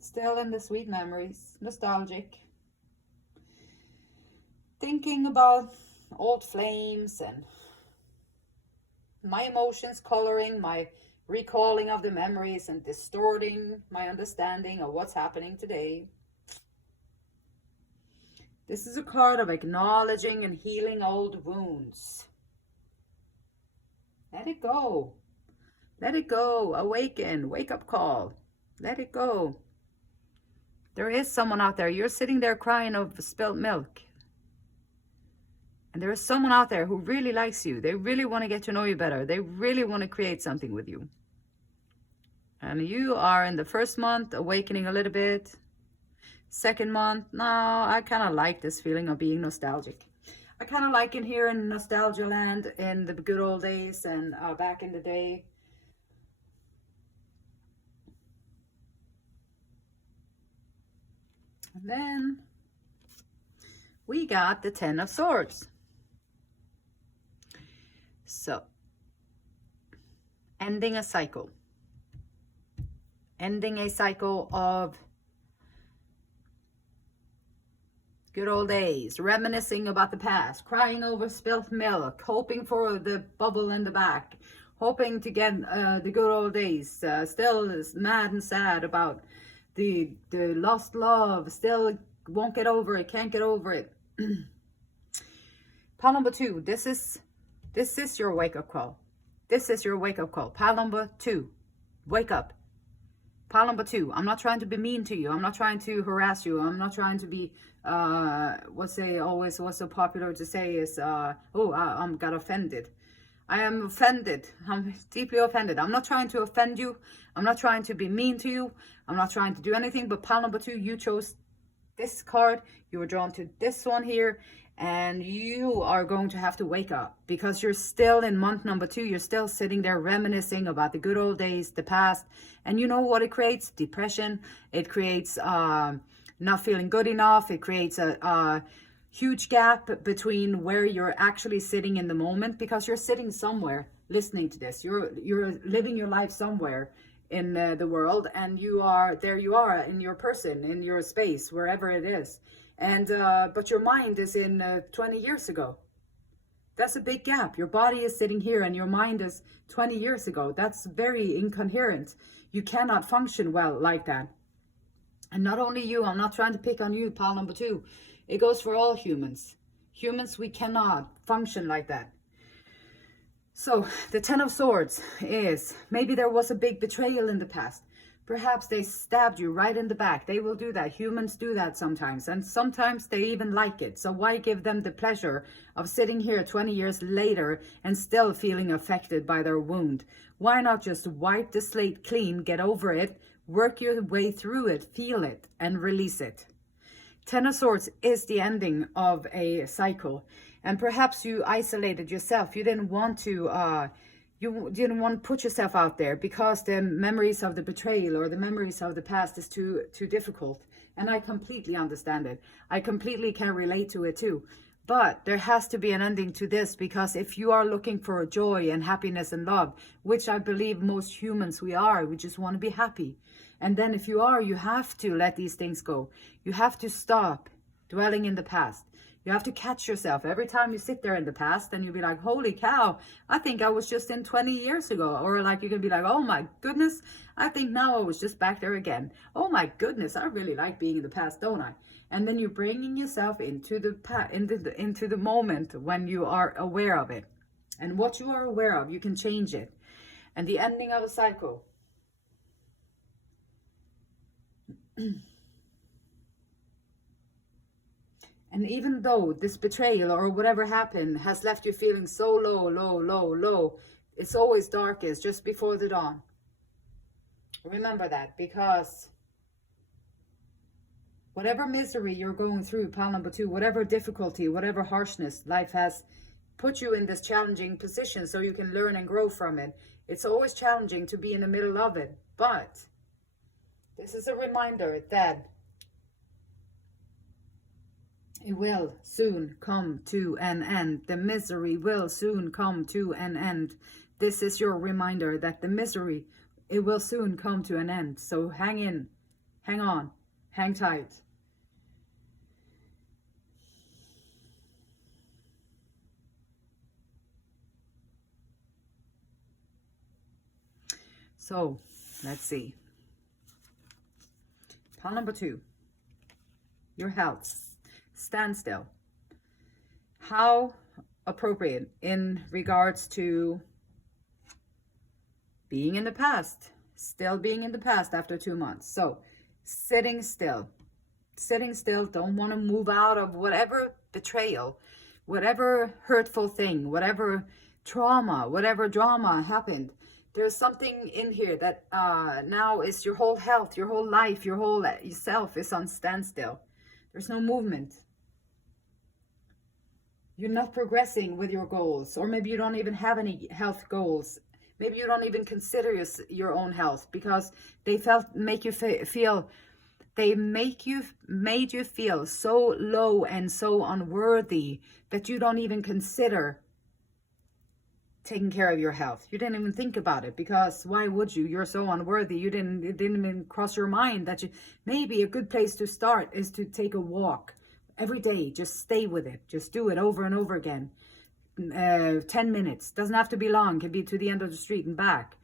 Still in the sweet memories, nostalgic. Thinking about old flames and my emotions coloring, my recalling of the memories and distorting my understanding of what's happening today. This is a card of acknowledging and healing old wounds. Let it go. Let it go. Awaken. Wake up call. Let it go. There is someone out there. You're sitting there crying over spilt milk. And there is someone out there who really likes you. They really want to get to know you better. They really want to create something with you. And you are in the first month, awakening a little bit. Second month, no, I kind of like this feeling of being nostalgic. I kind of like it here in nostalgia land in the good old days and back in the day. And then we got the Ten of Swords. So, ending a cycle. Ending a cycle of good old days, reminiscing about the past, crying over spilt milk, hoping for the bubble in the back, hoping to get the good old days, still mad and sad about the lost love, still won't get over it, can't get over it. Pile number 2, this is your wake-up call. This is your wake-up call. Pile number 2, wake up. Pile number 2, I'm not trying to be mean to you. I'm not trying to harass you. I'm not trying to be, what's so popular to say is, I got offended. I am offended. I'm deeply offended. I'm not trying to offend you. I'm not trying to be mean to you. I'm not trying to do anything. But pile number 2, you chose this card. You were drawn to this one here. And you are going to have to wake up because you're still in month number 2. You're still sitting there reminiscing about the good old days, the past. And you know what it creates? Depression. It creates not feeling good enough. It creates a huge gap between where you're actually sitting in the moment, because you're sitting somewhere listening to this. You're living your life somewhere in the world, and you are in your person, in your space, wherever it is. And but your mind is in 20 years ago. That's a big gap. Your body is sitting here and your mind is 20 years ago. That's very incoherent. You cannot function well like that. And not only you, I'm not trying to pick on you, pile number 2. It goes for all humans. Humans, we cannot function like that. So the Ten of Swords is, maybe there was a big betrayal in the past. Perhaps they stabbed you right in the back. They will do that. Humans do that sometimes. And sometimes they even like it. So why give them the pleasure of sitting here 20 years later and still feeling affected by their wound? Why not just wipe the slate clean, get over it, work your way through it, feel it, and release it? Ten of Swords is the ending of a cycle. And perhaps you isolated yourself. You didn't want to... You didn't want to put yourself out there because the memories of the betrayal or the memories of the past is too difficult. And I completely understand it. I completely can relate to it too. But there has to be an ending to this, because if you are looking for joy and happiness and love, which I believe most humans we just want to be happy. And then if you are, you have to let these things go. You have to stop dwelling in the past. You have to catch yourself every time you sit there in the past and you'll be like, holy cow, I think I was just in 20 years ago. Or like you can be like, oh my goodness, I think now I was just back there again. Oh my goodness, I really like being in the past, don't I? And then you're bringing yourself into the moment when you are aware of it. And what you are aware of, you can change it. And the ending of a cycle. And even though this betrayal or whatever happened has left you feeling so low, it's always darkest just before the dawn. Remember that, because whatever misery you're going through, pile number 2, whatever difficulty, whatever harshness life has put you in this challenging position so you can learn and grow from it. It's always challenging to be in the middle of it. But this is a reminder that it will soon come to an end. The misery will soon come to an end. This is your reminder that the misery, it will soon come to an end. So hang in, hang on, hang tight. So let's see. Pile number 2. Your health. Stand still. How appropriate in regards to being in the past. Still being in the past after 2 months. So sitting still. Sitting still. Don't want to move out of whatever betrayal, whatever hurtful thing, whatever trauma, whatever drama happened. There's something in here that now is your whole health, your whole life, your whole self is on standstill. There's no movement. You're not progressing with your goals, or maybe you don't even have any health goals. Maybe you don't even consider your own health because they made you feel so low and so unworthy that you don't even consider taking care of your health. You didn't even think about it, because why would you? You're so unworthy. It didn't even cross your mind that maybe a good place to start is to take a walk every day. Just stay with it. Just do it over and over again. 10 minutes. Doesn't have to be long. Can be to the end of the street and back.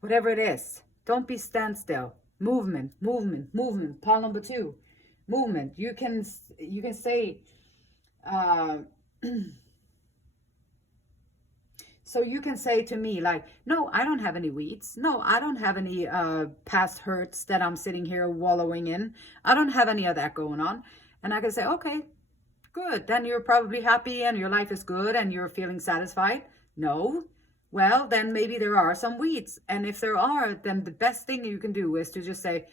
Whatever it is. Don't be standstill. Movement, movement, movement. Pile number 2. Movement. You can say so you can say to me like, no, I don't have any weeds. No, I don't have any past hurts that I'm sitting here wallowing in. I don't have any of that going on. And I can say, okay, good. Then you're probably happy and your life is good and you're feeling satisfied. No. Well, then maybe there are some weeds. And if there are, then the best thing you can do is to just say,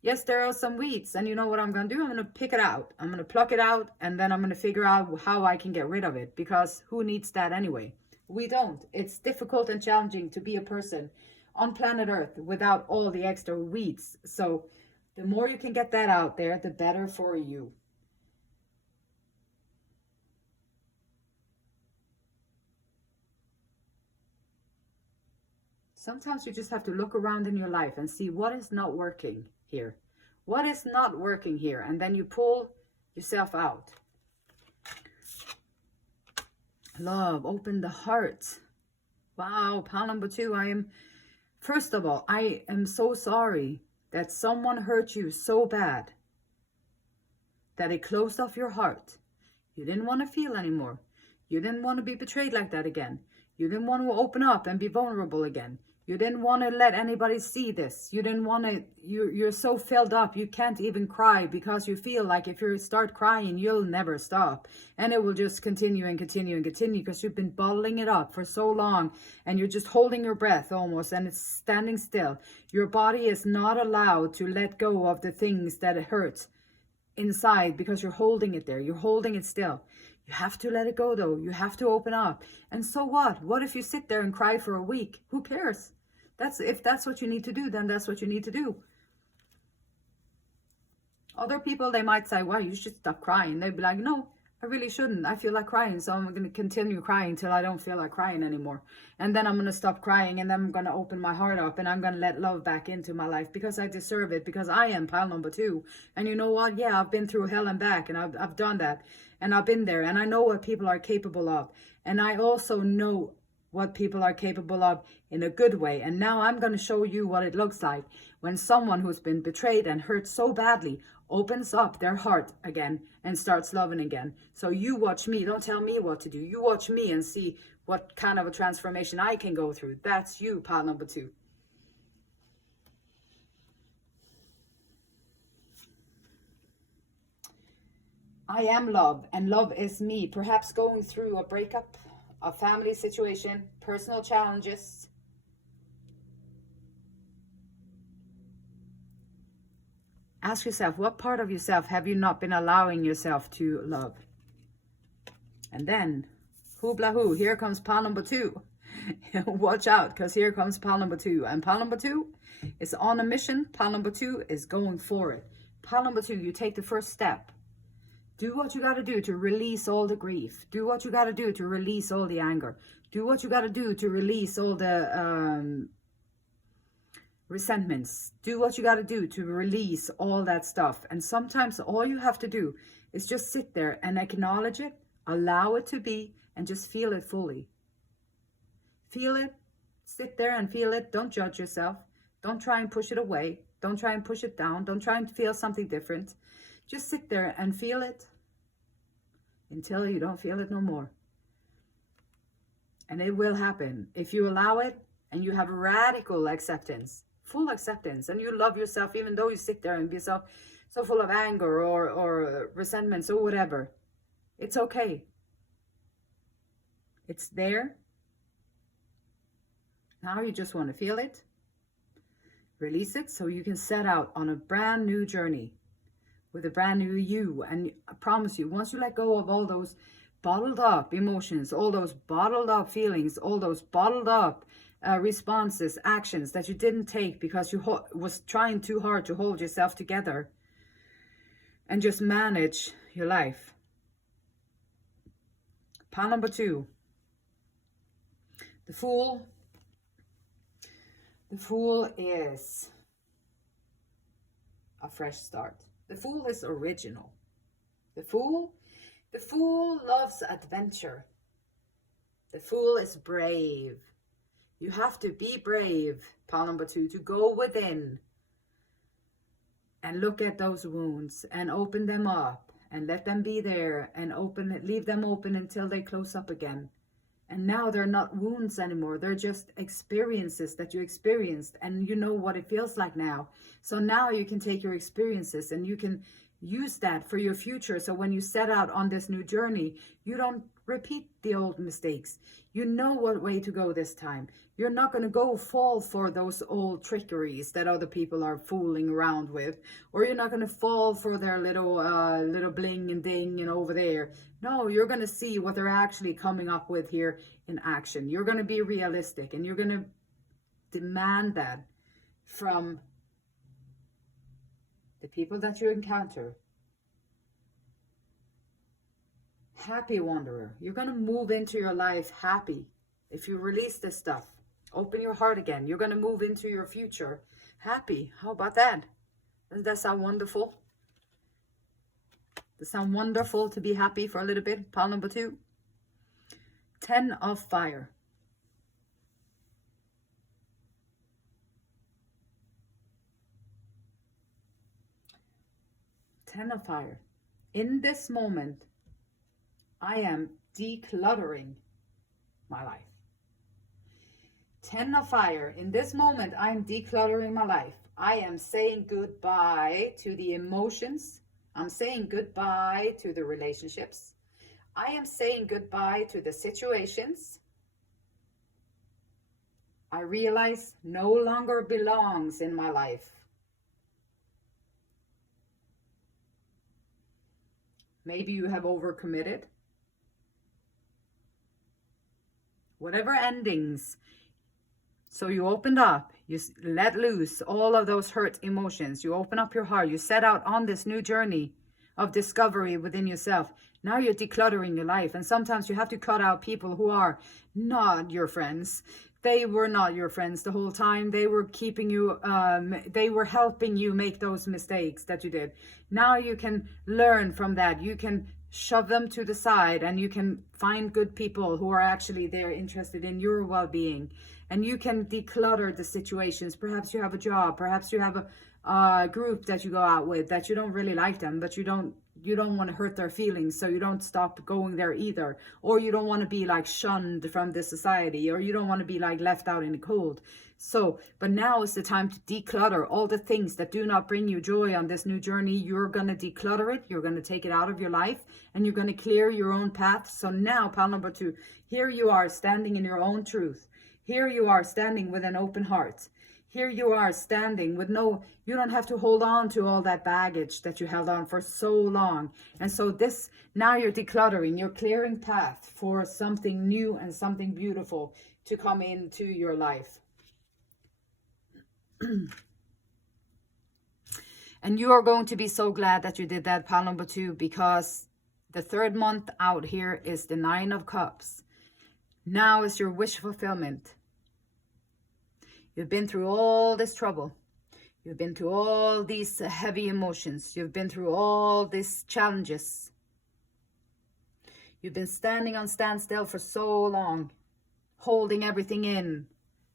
yes, there are some weeds. And you know what I'm going to do? I'm going to pick it out. I'm going to pluck it out. And then I'm going to figure out how I can get rid of it. Because who needs that anyway? We don't. It's difficult and challenging to be a person on planet Earth without all the extra weeds. So the more you can get that out there, the better for you. Sometimes you just have to look around in your life and see what is not working here. What is not working here? And then you pull yourself out. Love, open the heart. Wow, pile number 2. First of all, I am so sorry that someone hurt you so bad that it closed off your heart. You didn't want to feel anymore. You didn't want to be betrayed like that again. You didn't want to open up and be vulnerable again. You didn't want to let anybody see this. You didn't want to, you're so filled up, you can't even cry because you feel like if you start crying, you'll never stop. And it will just continue and continue and continue because you've been bottling it up for so long and you're just holding your breath almost and it's standing still. Your body is not allowed to let go of the things that it hurts inside because you're holding it there. You're holding it still. You have to let it go though. You have to open up. And so what? What if you sit there and cry for a week? Who cares? If that's what you need to do, then that's what you need to do. Other people, they might say, well, you should stop crying. They'd be like, no, I really shouldn't. I feel like crying, so I'm going to continue crying till I don't feel like crying anymore. And then I'm going to stop crying, and then I'm going to open my heart up, and I'm going to let love back into my life because I deserve it, because I am pile number 2. And you know what? Yeah, I've been through hell and back, and I've done that. And I've been there, and I know what people are capable of. And I also know what people are capable of in a good way. And now I'm going to show you what it looks like when someone who's been betrayed and hurt so badly opens up their heart again and starts loving again. So you watch me. Don't tell me what to do. You watch me and see what kind of a transformation I can go through. That's you, pile number 2. I am love, and love is me. Perhaps going through a breakup, a family situation, personal challenges. Ask yourself, what part of yourself have you not been allowing yourself to love? And then, hoobla hoo, here comes pile number 2. Watch out, because here comes pile number 2. And pile number 2 is on a mission. Pile number 2 is going for it. Pile number 2, you take the first step. Do what you got to do to release all the grief. Do what you got to do to release all the anger. Do what you got to do to release all the resentments. Do what you got to do to release all that stuff. And sometimes all you have to do is just sit there and acknowledge it, allow it to be, and just feel it fully. Feel it. Sit there and feel it. Don't judge yourself. Don't try and push it away. Don't try and push it down. Don't try and feel something different. Just sit there and feel it until you don't feel it no more. And it will happen if you allow it and you have radical acceptance, full acceptance, and you love yourself even though you sit there and be so full of anger or resentments or whatever. It's okay. It's there. Now you just want to feel it, release it, so you can set out on a brand new journey with a brand new you. And I promise you, once you let go of all those bottled up emotions, all those bottled up feelings, all those bottled up responses, actions that you didn't take because you was trying too hard to hold yourself together and just manage your life. Pile number 2. The Fool. The Fool is a fresh start. The Fool is original. The Fool loves adventure. The Fool is brave. You have to be brave, pile number 2, to go within and look at those wounds and open them up and let them be there and leave them open until they close up again. And now they're not wounds anymore. They're just experiences that you experienced, and you know what it feels like now. So now you can take your experiences and you can use that for your future. So when you set out on this new journey, you don't repeat the old mistakes. You know what way to go this time. You're not going to fall for those old trickeries that other people are fooling around with, or you're not going to fall for their little bling and ding and over there. No, you're going to see what they're actually coming up with here in action. You're going to be realistic, and you're going to demand that from the people that you encounter. Happy wanderer. You're going to move into your life happy. If you release this stuff, open your heart again, you're going to move into your future happy. How about that? Doesn't that sound wonderful? Does it sound wonderful to be happy for a little bit? Pile number 2. 10 of Fire. Ten of Fire. In this moment, I am decluttering my life. 10 of Fire. In this moment, I am decluttering my life. I am saying goodbye to the emotions. I'm saying goodbye to the relationships. I am saying goodbye to the situations I realize no longer belongs in my life. Maybe you have overcommitted. Whatever endings. So you opened up, you let loose all of those hurt emotions. You open up your heart. You set out on this new journey of discovery within yourself. Now you're decluttering your life. And sometimes you have to cut out people who are not your friends. They were not your friends the whole time. They were keeping you, they were helping you make those mistakes that you did. Now you can learn from that. You can shove them to the side, and you can find good people who are actually there interested in your well-being. And you can declutter the situations. Perhaps you have a job. Perhaps you have a group that you go out with that you don't really like them, but you don't want to hurt their feelings, so you don't stop going there either. Or you don't want to be like shunned from the society, or you don't want to be like left out in the cold. So, but now is the time to declutter all the things that do not bring you joy on this new journey. You're going to declutter it. You're going to take it out of your life, and you're going to clear your own path. So now, pile number 2, here you are standing in your own truth. Here you are standing with an open heart. Here you are standing with you don't have to hold on to all that baggage that you held on for so long. And so now you're decluttering, you're clearing path for something new and something beautiful to come into your life. And you are going to be so glad that you did that, pile number 2, because the 3rd month out here is the 9 of Cups. Now is your wish fulfillment. You've been through all this trouble. You've been through all these heavy emotions. You've been through all these challenges. You've been standing on standstill for so long, holding everything in,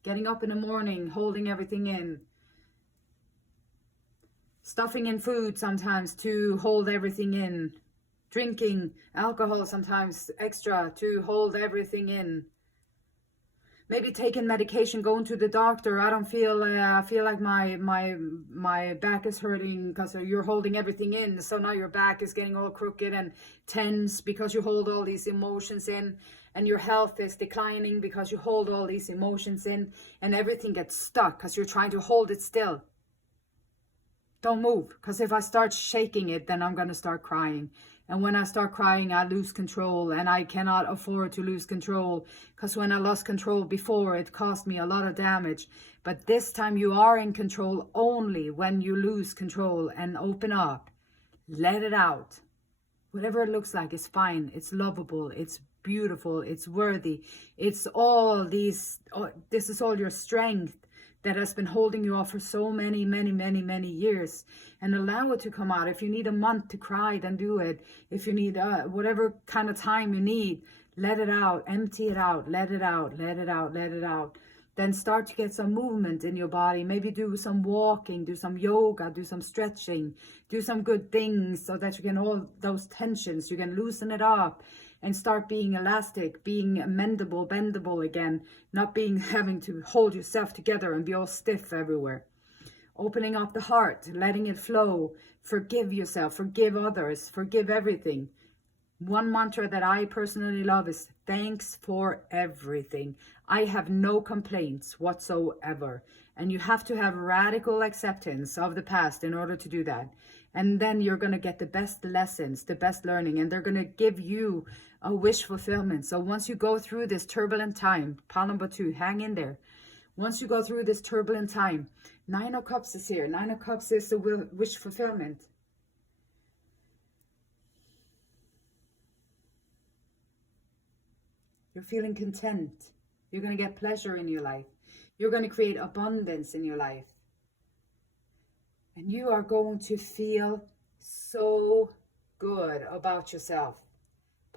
getting up in the morning, holding everything in, Stuffing in food sometimes to hold everything in. Drinking alcohol sometimes extra to hold everything in. Maybe taking medication, going to the doctor. I don't feel, I feel like my back is hurting because you're holding everything in. So now your back is getting all crooked and tense because you hold all these emotions in, and your health is declining because you hold all these emotions in, and everything gets stuck because you're trying to hold it still. Don't move, because if I start shaking it, then I'm going to start crying. And when I start crying, I lose control, and I cannot afford to lose control, because when I lost control before, it caused me a lot of damage. But this time you are in control only when you lose control and open up. Let it out. Whatever it looks like is fine. It's lovable. It's beautiful. It's worthy. It's all these, this is all your strength that has been holding you off for so many years, and allow it to come out. If you need a month to cry, then do it. If you need whatever kind of time you need, let it out, empty it out, let it out, let it out, let it out. Then start to get some movement in your body. Maybe do some walking, do some yoga, do some stretching, do some good things so that you can, all those tensions, you can loosen it up and start being elastic, being amendable, bendable again, not being having to hold yourself together and be all stiff everywhere. Opening up the heart, letting it flow, forgive yourself, forgive others, forgive everything. One mantra that I personally love is thanks for everything. I have no complaints whatsoever. And you have to have radical acceptance of the past in order to do that. And then you're going to get the best lessons, the best learning, and they're going to give you a wish fulfillment. So once you go through this turbulent time, pile number 2, hang in there. Once you go through this turbulent time, 9 of Cups is here. 9 of Cups is the wish fulfillment. You're feeling content. You're going to get pleasure in your life. You're going to create abundance in your life. And you are going to feel so good about yourself.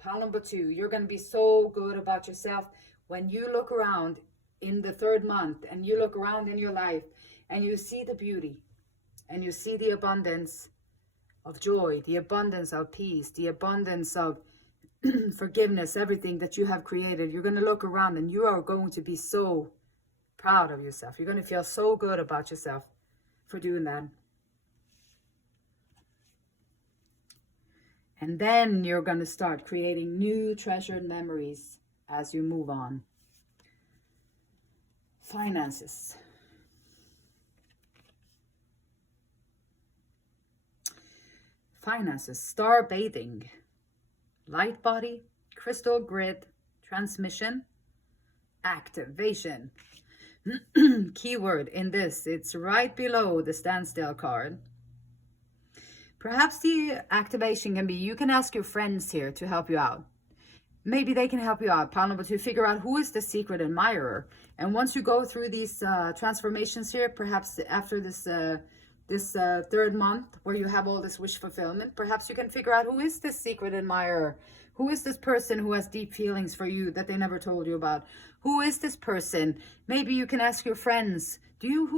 Pile number 2, you're going to be so good about yourself when you look around in the 3rd month and you look around in your life and you see the beauty and you see the abundance of joy, the abundance of peace, the abundance of forgiveness, everything that you have created. You're going to look around and you are going to be so proud of yourself. You're going to feel so good about yourself for doing that. And then you're going to start creating new treasured memories as you move on. Finances. Finances. Star bathing. Light body. Crystal grid. Transmission. Activation. Keyword in this. It's right below the standstill card. Perhaps the activation can be, you can ask your friends here to help you out. Maybe they can help you out. Pile number 2, figure out who is the secret admirer. And once you go through these transformations here, perhaps after this 3rd month where you have all this wish fulfillment, perhaps you can figure out who is this secret admirer. Who is this person who has deep feelings for you that they never told you about? Who is this person? Maybe you can ask your friends, who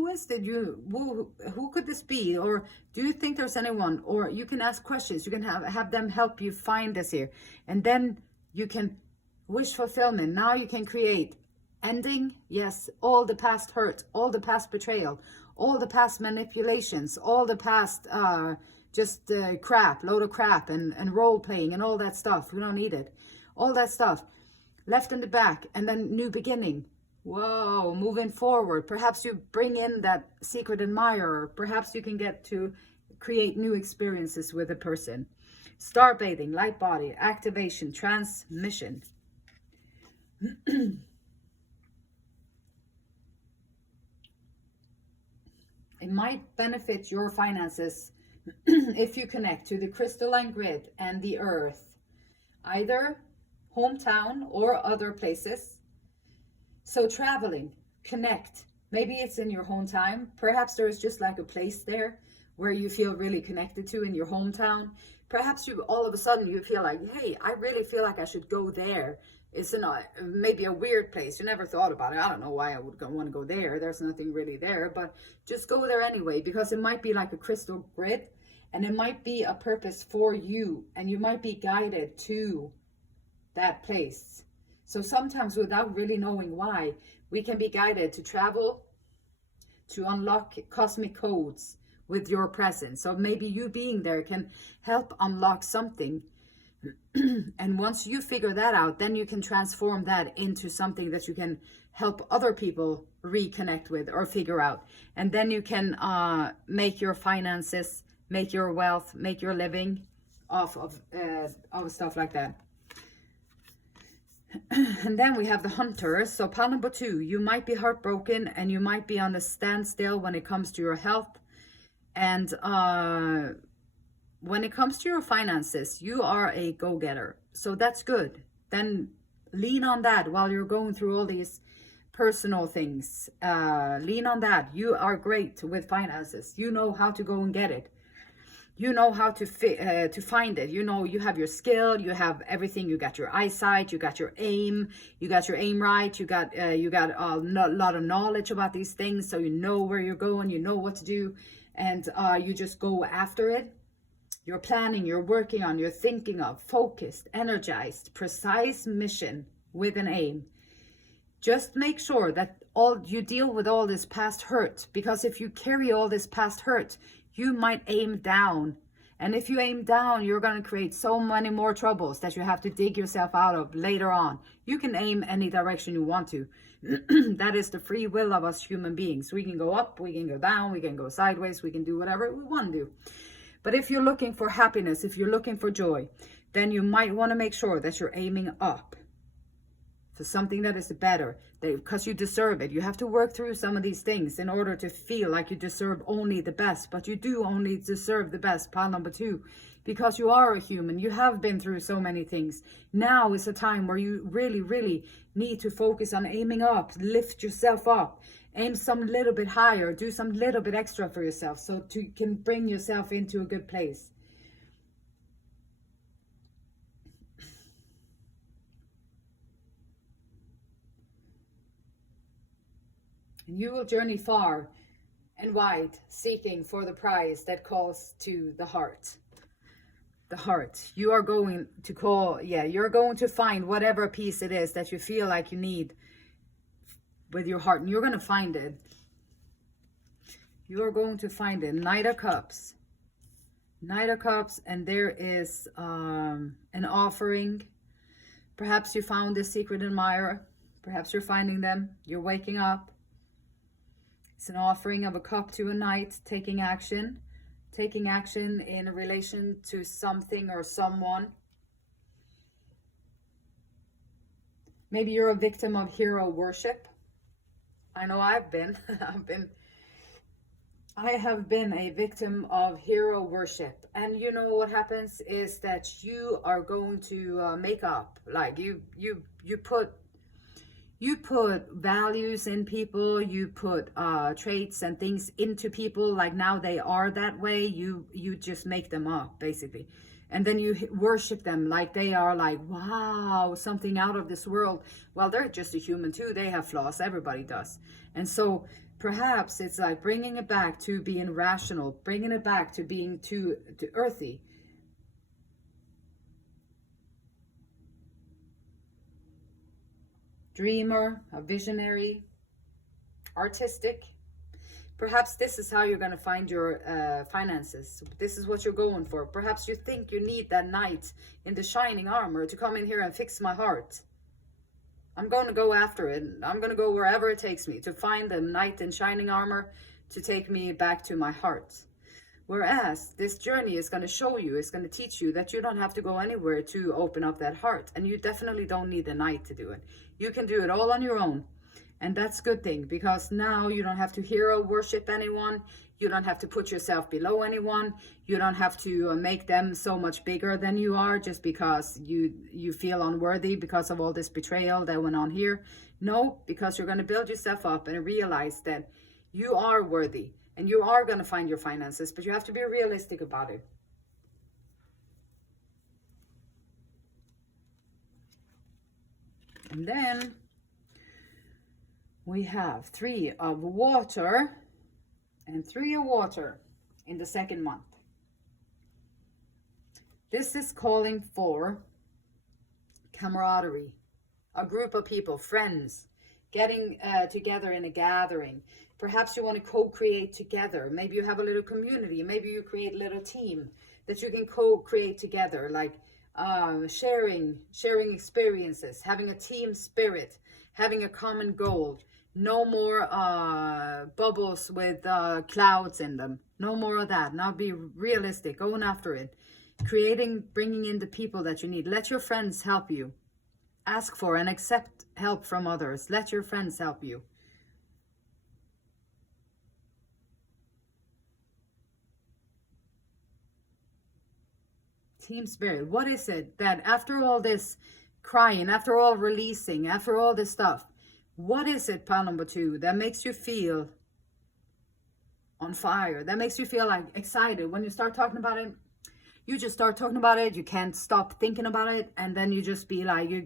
could this be? Or do you think there's anyone? Or you can ask questions. You can have them help you find this here. And then you can wish fulfillment. Now you can create ending. Yes, all the past hurt, all the past betrayal, all the past manipulations, all the past crap, load of crap and role playing and all that stuff. We don't need it. All that stuff left in the back, and then new beginning. Whoa, moving forward. Perhaps you bring in that secret admirer. Perhaps you can get to create new experiences with a person. Star bathing, light body, activation, transmission. It might benefit your finances if you connect to the crystalline grid and the earth, either hometown or other places. So traveling, connect. Maybe it's in your hometown. Perhaps there's just like a place there where you feel really connected to in your hometown. Perhaps you all of a sudden you feel like, hey, I really feel like I should go there It's maybe a weird place. You never thought about it. I don't know why I would want to go there. There's nothing really there, but just go there anyway, because it might be like a crystal grid, and it might be a purpose for you, and you might be guided to that place. So sometimes, without really knowing why, we can be guided to travel, to unlock cosmic codes with your presence. So maybe you being there can help unlock something. And once you figure that out, then you can transform that into something that you can help other people reconnect with or figure out. And then you can make your finances, make your wealth, make your living off of stuff like that. And then we have the hunters. So pile number 2, you might be heartbroken and you might be on a standstill when it comes to your health. And when it comes to your finances, you are a go-getter. So that's good. Then lean on that while you're going through all these personal things. Lean on that. You are great with finances. You know how to go and get it. You know how to find it. You know, you have your skill, you have everything. You got your eyesight, you got your aim, right. You got a lot of knowledge about these things. So you know where you're going, you know what to do, and you just go after it. You're planning, you're working on, you're thinking of, focused, energized, precise mission with an aim. Just make sure that you deal with all this past hurt, because if you carry all this past hurt, you might aim down. And if you aim down, you're going to create so many more troubles that you have to dig yourself out of later on. You can aim any direction you want to. That is the free will of us human beings. We can go up, we can go down, we can go sideways, we can do whatever we want to do. But if you're looking for happiness, if you're looking for joy, then you might want to make sure that you're aiming up for something that is better, because you deserve it. You have to work through some of these things in order to feel like you deserve only the best. But you do only deserve the best, pile number 2, because you are a human. You have been through so many things. Now is a time where you really, really need to focus on aiming up, lift yourself up. Aim some little bit higher, do some little bit extra for yourself so you can bring yourself into a good place. And you will journey far and wide, seeking for the prize that calls to the heart. The heart. You are going to you're going to find whatever piece it is that you feel like you need with your heart, and you're going to find it. You are going to find it. Knight of Cups. Knight of Cups, and there is an offering. Perhaps you found this secret admirer. Perhaps you're finding them. You're waking up. It's an offering of a cup to a knight, taking action. Taking action in relation to something or someone. Maybe you're a victim of hero worship. I know I've been. I have been a victim of hero worship. And you know what happens is that you are going to make up. Like you put values in people, you put traits and things into people, like now they are that way. You just make them up, basically. And then you worship them like they are, like, wow, something out of this world. Well, they're just a human too. They have flaws. Everybody does. And so perhaps it's like bringing it back to being rational, bringing it back to being too earthy. Dreamer, a visionary, artistic. Perhaps this is how you're going to find your finances. This is what you're going for. Perhaps you think you need that knight in the shining armor to come in here and fix my heart. I'm going to go after it. I'm going to go wherever it takes me to find the knight in shining armor to take me back to my heart. Whereas this journey is going to show you, it's going to teach you that you don't have to go anywhere to open up that heart. And you definitely don't need the knight to do it. You can do it all on your own. And that's a good thing, because now you don't have to hero worship anyone. You don't have to put yourself below anyone. You don't have to make them so much bigger than you are just because you feel unworthy because of all this betrayal that went on here. No, because you're going to build yourself up and realize that you are worthy and you are going to find your finances, but you have to be realistic about it. And then we have 3 of water and 3 of water in the second month. This is calling for camaraderie, a group of people, friends, getting together in a gathering. Perhaps you want to co-create together. Maybe you have a little community. Maybe you create a little team that you can co-create together, like sharing experiences, having a team spirit, having a common goal. No more bubbles with clouds in them. No more of that. Now be realistic, going after it. Creating, bringing in the people that you need. Let your friends help you. Ask for and accept help from others. Let your friends help you. Team spirit. What is it that after all this crying, after all releasing, after all this stuff, what is it, pile number 2, that makes you feel on fire? That makes you feel like excited when you start talking about it? You just start talking about it. You can't stop thinking about it. And then you just be like, you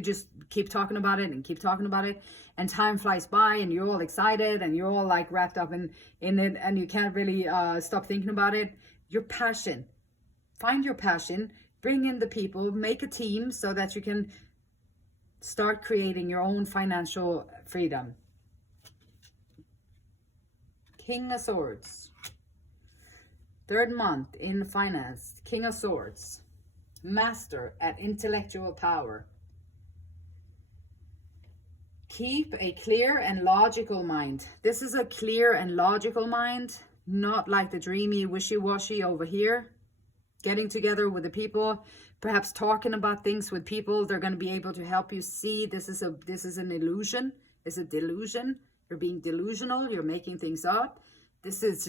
just keep talking about it and keep talking about it. And time flies by and you're all excited and you're all like wrapped up in it. And you can't really stop thinking about it. Your passion. Find your passion. Bring in the people. Make a team so that you can start creating your own financial freedom. King of Swords. 3rd month in finance. King of Swords. Master at intellectual power. Keep a clear and logical mind. This is a clear and logical mind, not like the dreamy, wishy-washy over here. Getting together with the people, perhaps talking about things with people. They're going to be able to help you see this is an illusion. It's a delusion. You're being delusional. You're making things up. This is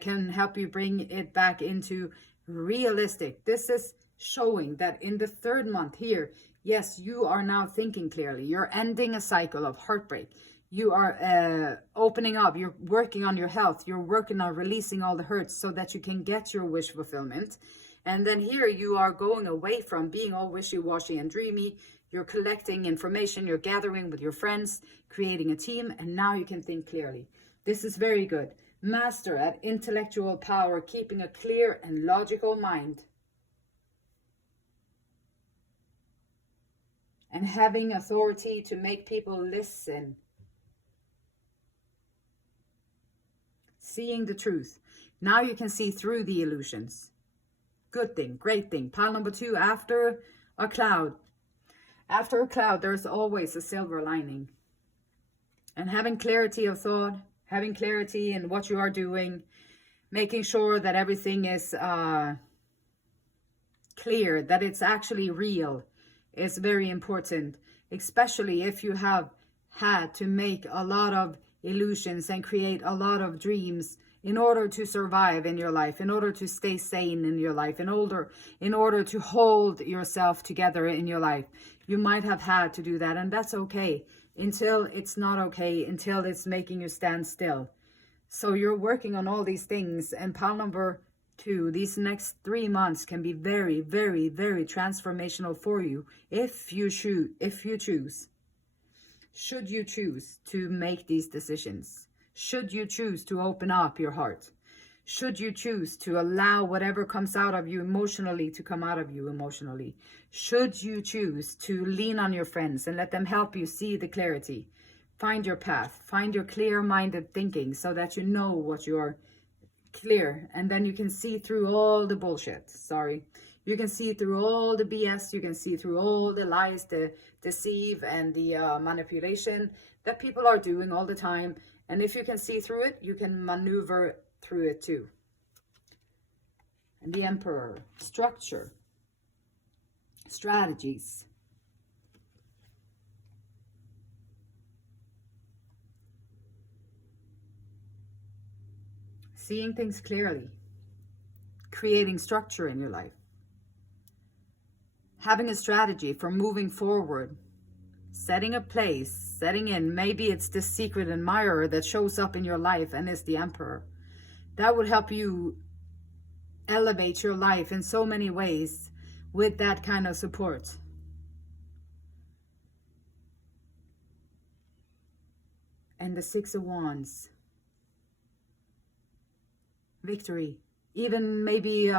can help you bring it back into realistic. This is showing that in the 3rd month here, yes, you are now thinking clearly. You're ending a cycle of heartbreak. You are opening up. You're working on your health. You're working on releasing all the hurts so that you can get your wish fulfillment. And then here you are going away from being all wishy-washy and dreamy. You're collecting information. You're gathering with your friends, creating a team, and now you can think clearly. This is very good. Master at intellectual power, keeping a clear and logical mind. And having authority to make people listen. Seeing the truth. Now you can see through the illusions. Good thing, great thing. Pile number 2, after a cloud. After a cloud, there's always a silver lining. And having clarity of thought, having clarity in what you are doing, making sure that everything is clear, that it's actually real, is very important, especially if you have had to make a lot of illusions and create a lot of dreams in order to survive in your life, in order to stay sane in your life, in order to hold yourself together in your life. You might have had to do that, and that's okay, until it's not okay, until it's making you stand still. So you're working on all these things, and pile number 2, these next 3 months can be very, very, very transformational for you if you choose. Should you choose to make these decisions? Should you choose to open up your heart? Should you choose to allow whatever comes out of you emotionally to come out of you emotionally? Should you choose to lean on your friends and let them help you see the clarity? Find your path. Find your clear-minded thinking so that you know what you're clear. And then you can see through all the bullshit. You can see through all the BS. You can see through all the lies, the deceive, and the manipulation that people are doing all the time. And if you can see through it, you can maneuver through it too. And the Emperor, structure, strategies. Seeing things clearly, creating structure in your life, having a strategy for moving forward, setting a place, setting in. Maybe it's the secret admirer that shows up in your life and is the Emperor. That would help you elevate your life in so many ways with that kind of support. and the Six of Wands. Victory. Even maybe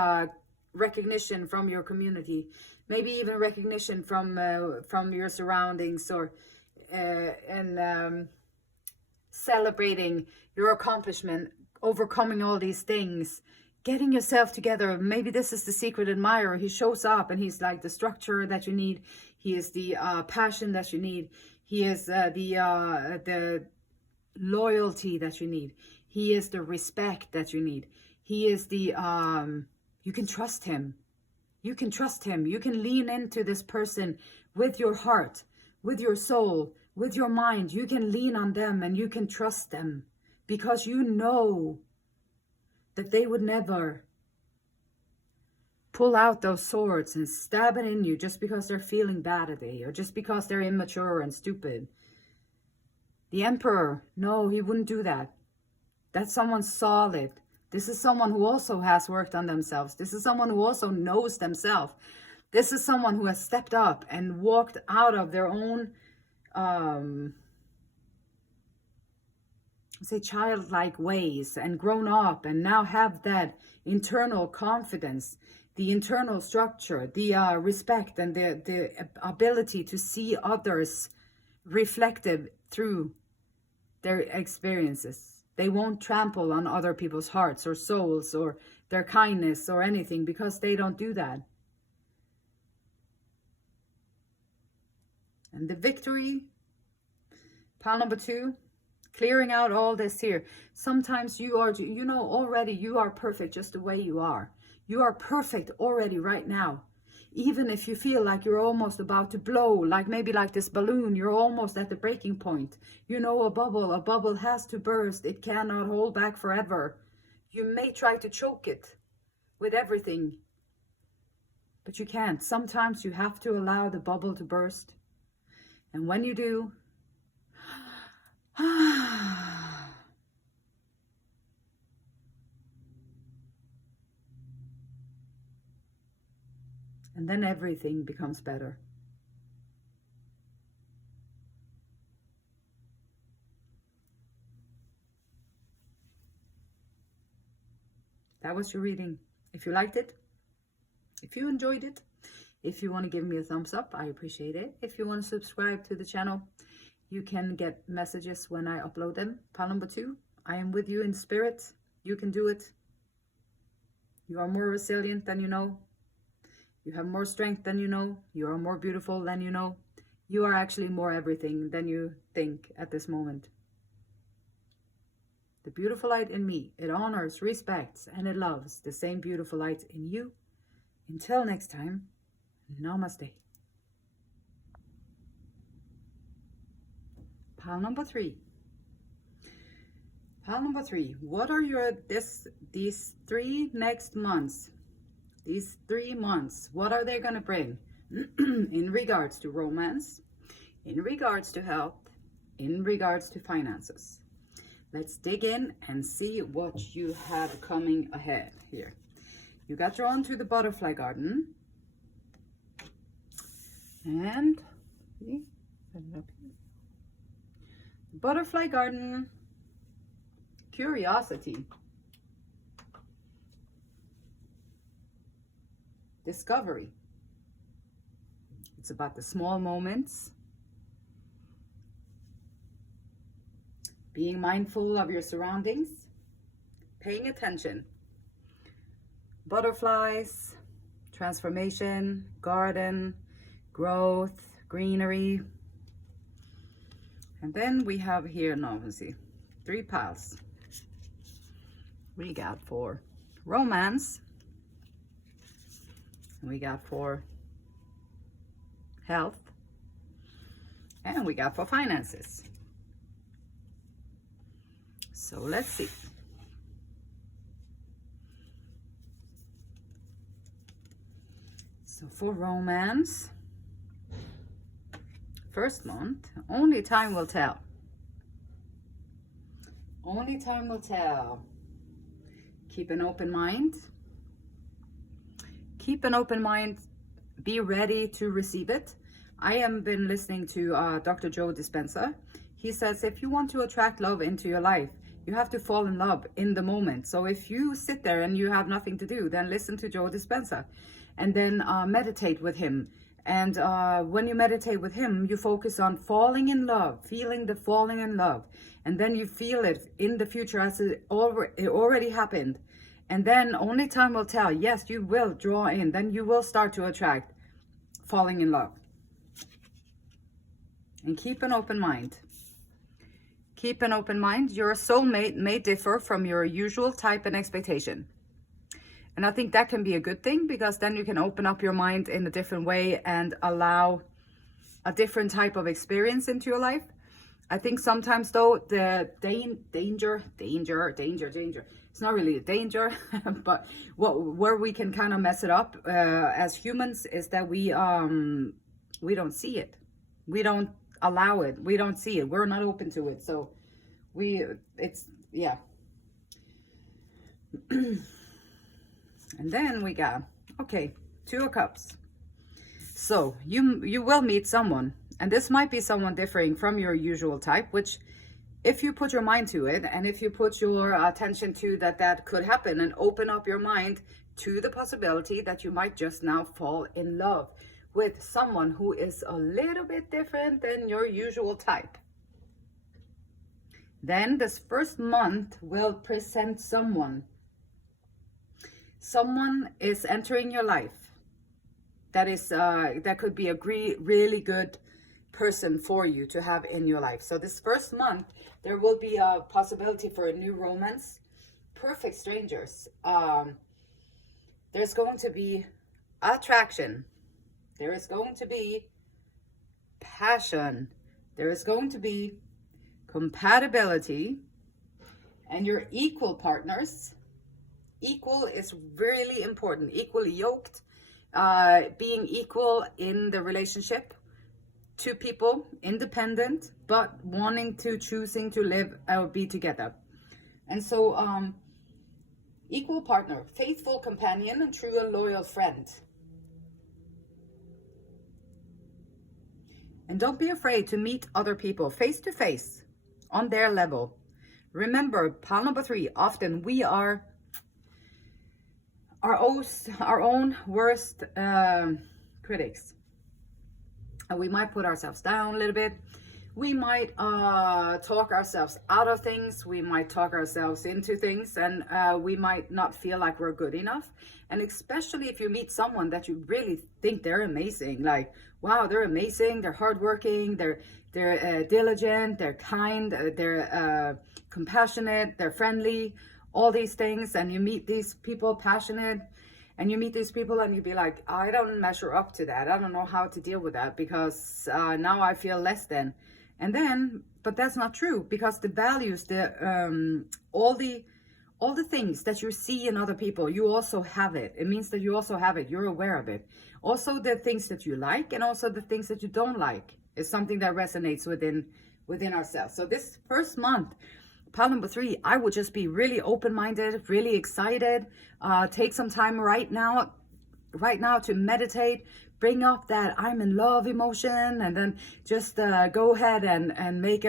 recognition from your community. Maybe even recognition from your surroundings, or celebrating your accomplishment, overcoming all these things, getting yourself together. Maybe this is the secret admirer. He shows up and he's like the structure that you need. He is the passion that you need. He is the loyalty that you need. He is the respect that you need. He is the you can trust him. You can trust him. You can lean into this person with your heart, with your soul, with your mind. You can lean on them and you can trust them, because you know that they would never pull out those swords and stab it in you just because they're feeling bad today, or just because they're immature and stupid. The Emperor, no, he wouldn't do that. That's someone solid. This is someone who also has worked on themselves. This is someone who also knows themselves. This is someone who has stepped up and walked out of their own, say, childlike ways and grown up, and now have that internal confidence, the internal structure, the respect, and the ability to see others reflective through their experiences. They won't trample on other people's hearts or souls or their kindness or anything, because they don't do that. And the Victory, pile number 2, clearing out all this here. Sometimes you are, you know, already you are perfect just the way you are. You are perfect already right now. Even if you feel like you're almost about to blow, like maybe like this balloon, you're almost at the breaking point. You know, a bubble has to burst. It cannot hold back forever. You may try to choke it with everything, but you can't. Sometimes you have to allow the bubble to burst. And when you do, and then everything becomes better. That was your reading. If you liked it, if you enjoyed it, if you want to give me a thumbs up, I appreciate it. If you want to subscribe to the channel, you can get messages when I upload them. Pile number 2, I am with you in spirit. You can do it. You are more resilient than you know. You have more strength than you know. You are more beautiful than you know. You are actually more everything than you think at this moment. The beautiful light in me, it honors, respects, and it loves the same beautiful light in you. Until next time, namaste. Pile number 3. Pile number 3. What are your these 3 next months? These 3 months, what are they going to bring in regards to romance, in regards to health, in regards to finances? Let's dig in and see what you have coming ahead here. You got drawn to the butterfly garden. And see, set it up here. Butterfly garden, curiosity, discovery. It's about the small moments, being mindful of your surroundings, paying attention. Butterflies, transformation, garden, growth, greenery. And then we have here, now let's see, 3 piles. We got for romance, we got for health, and we got for finances. So let's see. So for romance, first month, only time will tell. Only time will tell. Keep an open mind. Keep an open mind. Be ready to receive it. I have been listening to Dr. Joe Dispenza. he says, if you want to attract love into your life, you have to fall in love in the moment. So if you sit there and you have nothing to do, then listen to Joe Dispenza and then meditate with him. And when you meditate with him, you focus on falling in love, feeling the falling in love. And then you feel it in the future as it already happened. And then only time will tell. Yes, you will draw in. Then you will start to attract falling in love. And keep an open mind. Keep an open mind. Your soulmate may differ from your usual type and expectation. And I think that can be a good thing, because then you can open up your mind in a different way and allow a different type of experience into your life. I think sometimes though, the danger, it's not really a danger, but where we can kind of mess it up as humans is that we don't see it. We don't allow it. We don't see it. We're not open to it. So yeah. And then we got, okay, 2 of Cups. So you will meet someone, and this might be someone differing from your usual type, which if you put your mind to it, and if you put your attention to that could happen, and open up your mind to the possibility that you might just now fall in love with someone who is a little bit different than your usual type. Then this first month will present someone. Someone is entering your life that is that could be a really good person for you to have in your life. So this first month, there will be a possibility for a new romance. Perfect strangers. There's going to be attraction. There is going to be passion. There is going to be compatibility, and you're equal partners. Equal is really important. Equally yoked, being equal in the relationship. 2 people, independent, but choosing to live or be together. And so, equal partner, faithful companion, and true and loyal friend. And don't be afraid to meet other people face to face on their level. Remember, pile number 3, often we are our own worst critics. And we might put ourselves down a little bit. We might talk ourselves out of things. We might talk ourselves into things, and we might not feel like we're good enough. And especially if you meet someone that you really think they're amazing, like, wow, they're amazing, they're hardworking, they're diligent, they're kind, they're compassionate, they're friendly, all these things. And you meet these people, passionate, and you meet these people and you be like, I don't measure up to that. I don't know how to deal with that, because now I feel less than. And then, but that's not true, because the values, all the things that you see in other people, you also have it. It means that you also have it. You're aware of it. Also, the things that you like, and also the things that you don't like, is something that resonates within ourselves. So this first month, pile number 3, I would just be really open-minded, really excited. Take some time right now to meditate. Bring up that I'm in love emotion, and then just go ahead and make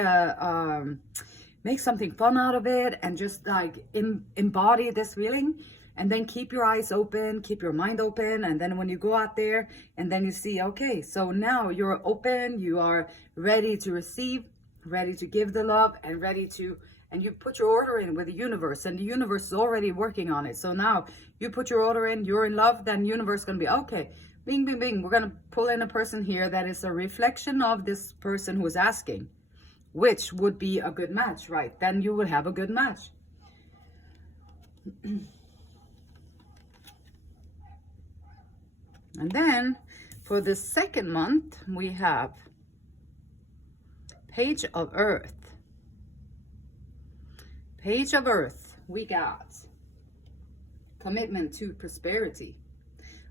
something fun out of it, and just like embody this feeling. And then keep your eyes open, keep your mind open. And then when you go out there and then you see, okay, so now you're open, you are ready to receive, ready to give the love, and and you put your order in with the universe, and the universe is already working on it. So now you put your order in, you're in love, then universe is going to be, okay, bing, bing, bing. We're going to pull in a person here that is a reflection of this person who is asking, which would be a good match, right? Then you would have a good match. And then for the second month, we have Page of Earth. Page of Earth, we got commitment to prosperity.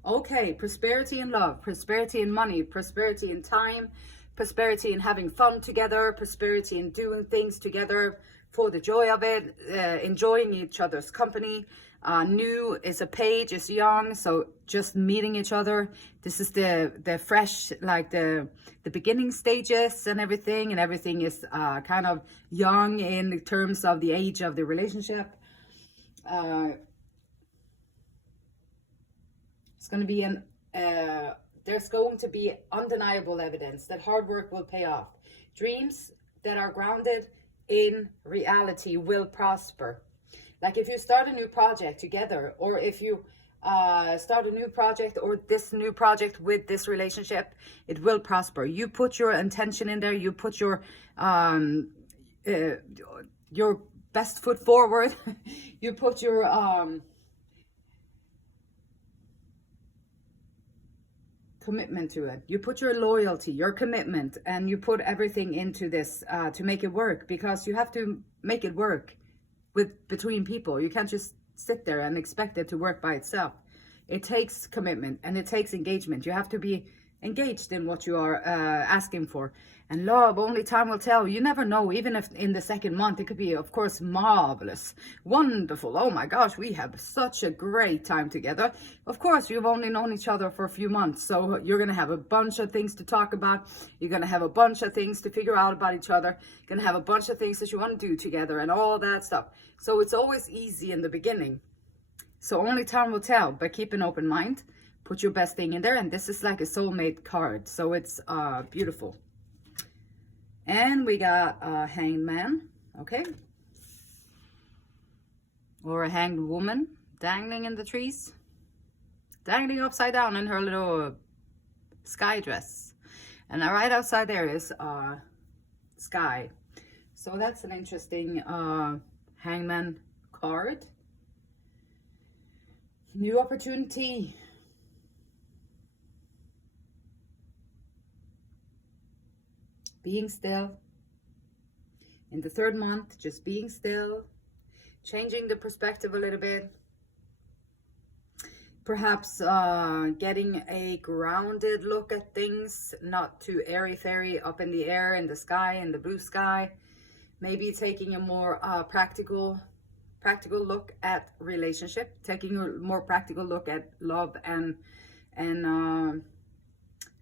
Okay, prosperity in love, prosperity in money, prosperity in time, prosperity in having fun together, prosperity in doing things together, for the joy of it, enjoying each other's company. New is a page, is young, so just meeting each other. This is the fresh, like the beginning stages and everything is kind of young in terms of the age of the relationship. It's going to be there's going to be undeniable evidence that hard work will pay off. Dreams that are grounded in reality will prosper. Like if you start a new project together, or if you start a new project, or this new project with this relationship, it will prosper. You put your intention in there, you put your best foot forward, you put your commitment to it, you put your loyalty, your commitment, and you put everything into this to make it work, because you have to make it work between people. You can't just sit there and expect it to work by itself. It takes commitment and it takes engagement. You have to be engaged in what you are asking for. And love, only time will tell. You never know. Even if in the second month, it could be, of course, marvelous, wonderful. Oh my gosh, we have such a great time together. Of course, you've only known each other for a few months, so you're going to have a bunch of things to talk about. You're going to have a bunch of things to figure out about each other. You're going to have a bunch of things that you want to do together and all that stuff. So it's always easy in the beginning. So only time will tell, but keep an open mind. Put your best thing in there. And this is like a soulmate card. So it's beautiful. And we got a hanged man. Okay. Or a hanged woman dangling in the trees. Dangling upside down in her little sky dress. And right outside there is sky. So that's an interesting hangman card. New opportunity. Being still. In the third month, just being still. Changing the perspective a little bit. Perhaps getting a grounded look at things, not too airy-fairy up in the air, in the sky, in the blue sky. Maybe taking a more practical look at relationship, taking a more practical look at love, and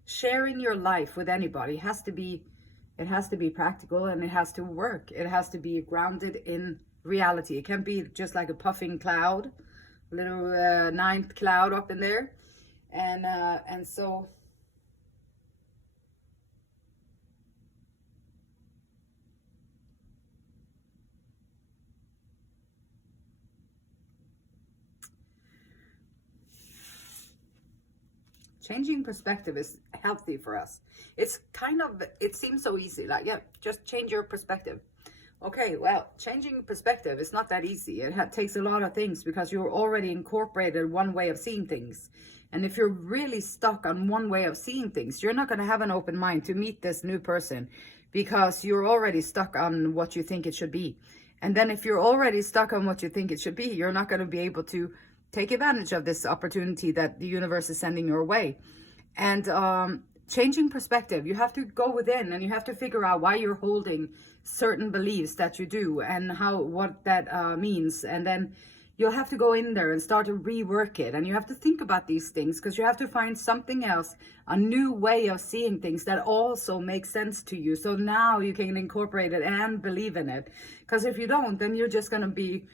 sharing your life with anybody. It has to be practical, and it has to work. It has to be grounded in reality. It can't be just like a puffing cloud, little ninth cloud up in there, and so changing perspective is healthy for us. It's kind of, it seems so easy, like, yeah, just change your perspective. Okay, well, changing perspective is not that easy. It takes a lot of things, because you're already incorporated one way of seeing things. And if you're really stuck on one way of seeing things, you're not going to have an open mind to meet this new person, because you're already stuck on what you think it should be. And then if you're already stuck on what you think it should be, you're not going to be able to take advantage of this opportunity that the universe is sending your way. And changing perspective, you have to go within, and you have to figure out why you're holding certain beliefs that you do, and what that means. And then you'll have to go in there and start to rework it. And you have to think about these things, because you have to find something else, a new way of seeing things that also makes sense to you. So now you can incorporate it and believe in it. Because if you don't, then you're just going to be,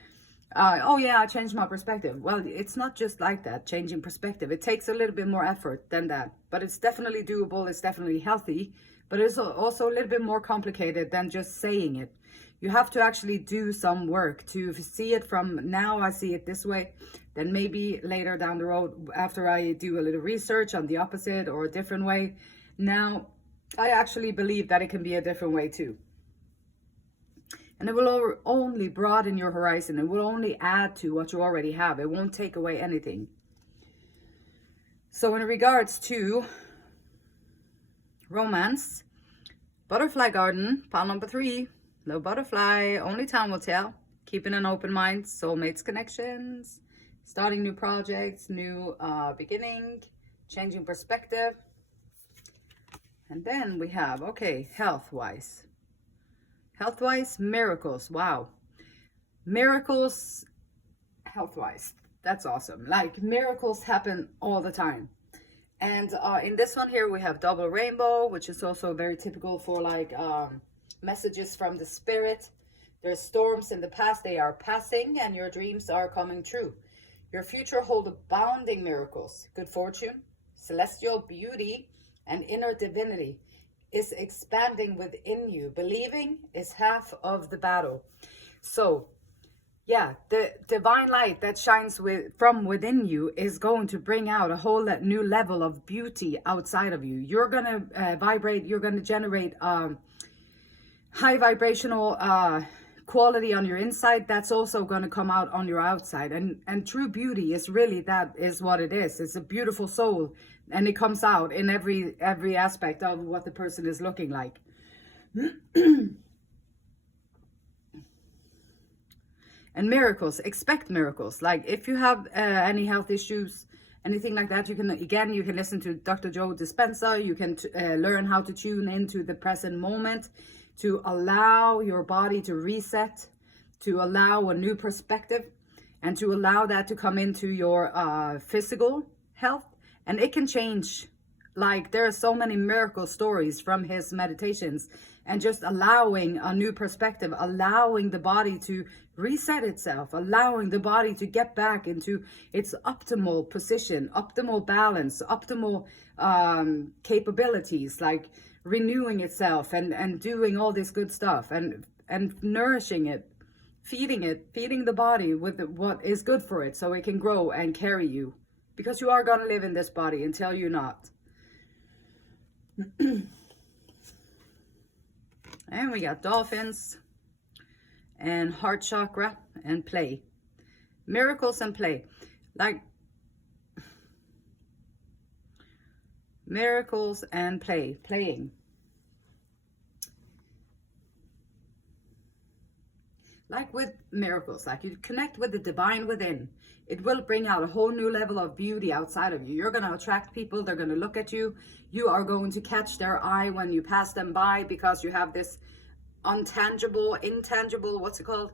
oh yeah, I changed my perspective. Well, it's not just like that, changing perspective. It takes a little bit more effort than that. But it's definitely doable. It's definitely healthy. But it's also a little bit more complicated than just saying it. You have to actually do some work to see it from, now I see it this way, then maybe later down the road, after I do a little research on the opposite or a different way, now I actually believe that it can be a different way too. And it will only broaden your horizon. It will only add to what you already have. It won't take away anything. So in regards to romance, butterfly garden, pile number 3, little butterfly, only time will tell. Keeping an open mind, soulmates connections, starting new projects, new beginning, changing perspective. And then we have, okay, health-wise. Health-wise, miracles. Wow. Miracles, health-wise. That's awesome. Like, miracles happen all the time. And in this one here, we have double rainbow, which is also very typical for like messages from the spirit. There's storms in the past, they are passing, and your dreams are coming true. Your future holds abounding miracles, good fortune, celestial beauty, and inner divinity is expanding within you. Believing is half of the battle. So yeah, the divine light that shines from within you is going to bring out a whole new level of beauty outside of you. You're going to vibrate, you're going to generate high vibrational quality on your inside. That's also going to come out on your outside. And true beauty is really, that is what it is. It's a beautiful soul, and it comes out in every aspect of what the person is looking like. And miracles, expect miracles. Like if you have any health issues, anything like that, you can listen to Dr. Joe Dispenza. You can learn how to tune into the present moment, to allow your body to reset, to allow a new perspective, and to allow that to come into your physical health. And it can change. Like there are so many miracle stories from his meditations, and just allowing a new perspective, allowing the body to reset itself, allowing the body to get back into its optimal position, optimal balance, optimal capabilities, like renewing itself and doing all this good stuff, and nourishing it, feeding the body with what is good for it, so it can grow and carry you, because you are going to live in this body until you're not. And we got dolphins and heart chakra and play. Miracles and play. Like miracles and playing. Like with miracles, like you connect with the divine within, it will bring out a whole new level of beauty outside of you. You're going to attract people. They're going to look at you. You are going to catch their eye when you pass them by, because you have this intangible, what's it called,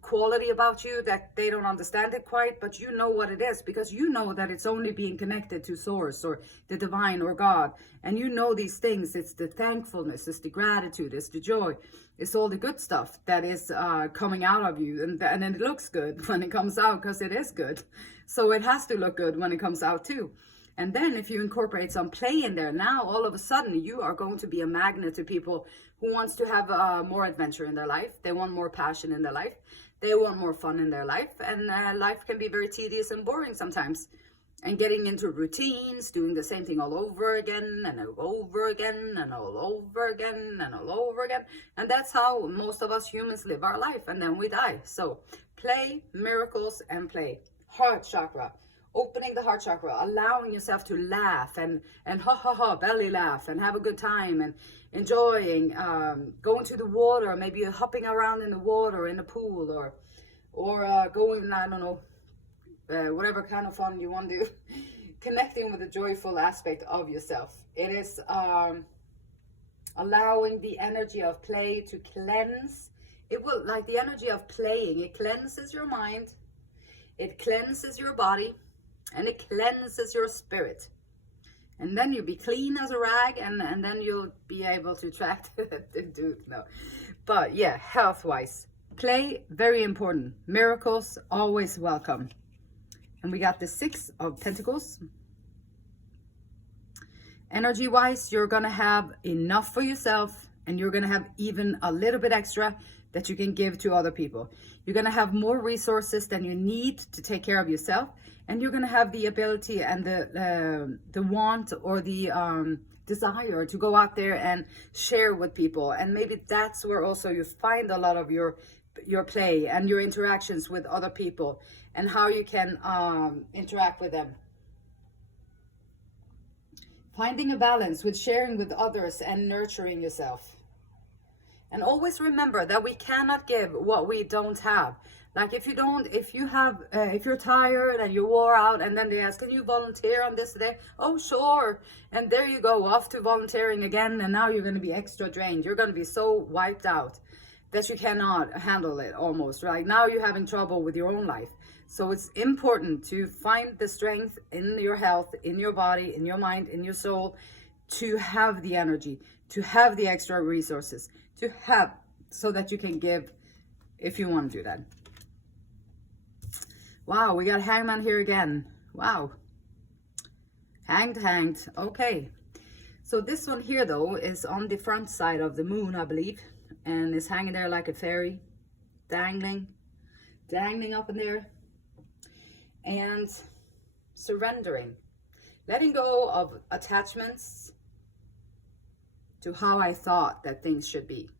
quality about you that they don't understand it quite, but you know what it is, because you know that it's only being connected to source or the divine or God. And you know these things. It's the thankfulness, it's the gratitude, it's the joy, it's all the good stuff that is coming out of you. And it looks good when it comes out, because it is good. So it has to look good when it comes out too. And then if you incorporate some play in there, now all of a sudden you are going to be a magnet to people who wants to have more adventure in their life. They want more passion in their life. They want more fun in their life. And life can be very tedious and boring sometimes. And getting into routines, doing the same thing all over again and over again and all over again and all over again. And that's how most of us humans live our life. And then we die. So play, miracles, and play. Heart chakra. Opening the heart chakra, allowing yourself to laugh and belly laugh and have a good time and enjoying going to the water, maybe you're hopping around in the water in the pool, or going, I don't know, whatever kind of fun you want to do. Connecting with the joyful aspect of yourself. It is allowing the energy of play to cleanse. It will, like the energy of playing, it cleanses your mind, it cleanses your body, and it cleanses your spirit. And then you'll be clean as a rag, and then you'll be able to attract the dude. No. But yeah, health-wise, play, very important. Miracles, always welcome. And we got the 6 of Pentacles. Energy-wise, you're going to have enough for yourself, and you're going to have even a little bit extra that you can give to other people. You're going to have more resources than you need to take care of yourself. And you're going to have the ability and the want or the desire to go out there and share with people. And maybe that's where also you find a lot of your play and your interactions with other people, and how you can interact with them. Finding a balance with sharing with others and nurturing yourself. And always remember that we cannot give what we don't have. Like if you're tired and you're wore out, and then they ask, can you volunteer on this today? Oh, sure. And there you go, off to volunteering again. And now you're going to be extra drained. You're going to be so wiped out. that you cannot handle it almost, right? Now you're having trouble with your own life. So it's important to find the strength in your health, in your body, in your mind, in your soul, to have the energy, to have the extra resources, to have, so that you can give if you want to do that. Wow, we got Hangman here again. Wow. Hanged. Okay. So this one here, though, is on the front side of the moon, I believe. And is hanging there like a fairy. Dangling up in there. And surrendering. Letting go of attachments to how I thought that things should be.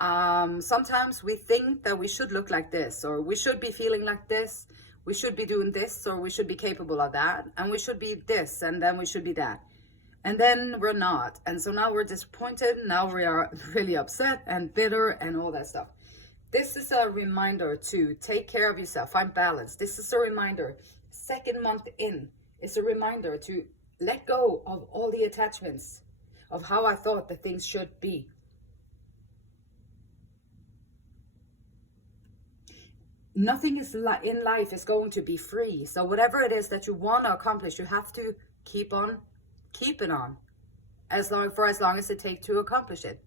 Sometimes we think that we should look like this, or we should be feeling like this, we should be doing this, or we should be capable of that, and we should be this, and then we should be that. And then we're not. And so now we're disappointed. Now we are really upset and bitter and all that stuff. This is a reminder to take care of yourself, find balance. This is a reminder. Second month in, it's a reminder to let go of all the attachments of how I thought that things should be. Nothing is in life is going to be free. So whatever it is that you want to accomplish, you have to keep on keeping on as long as it takes to accomplish it.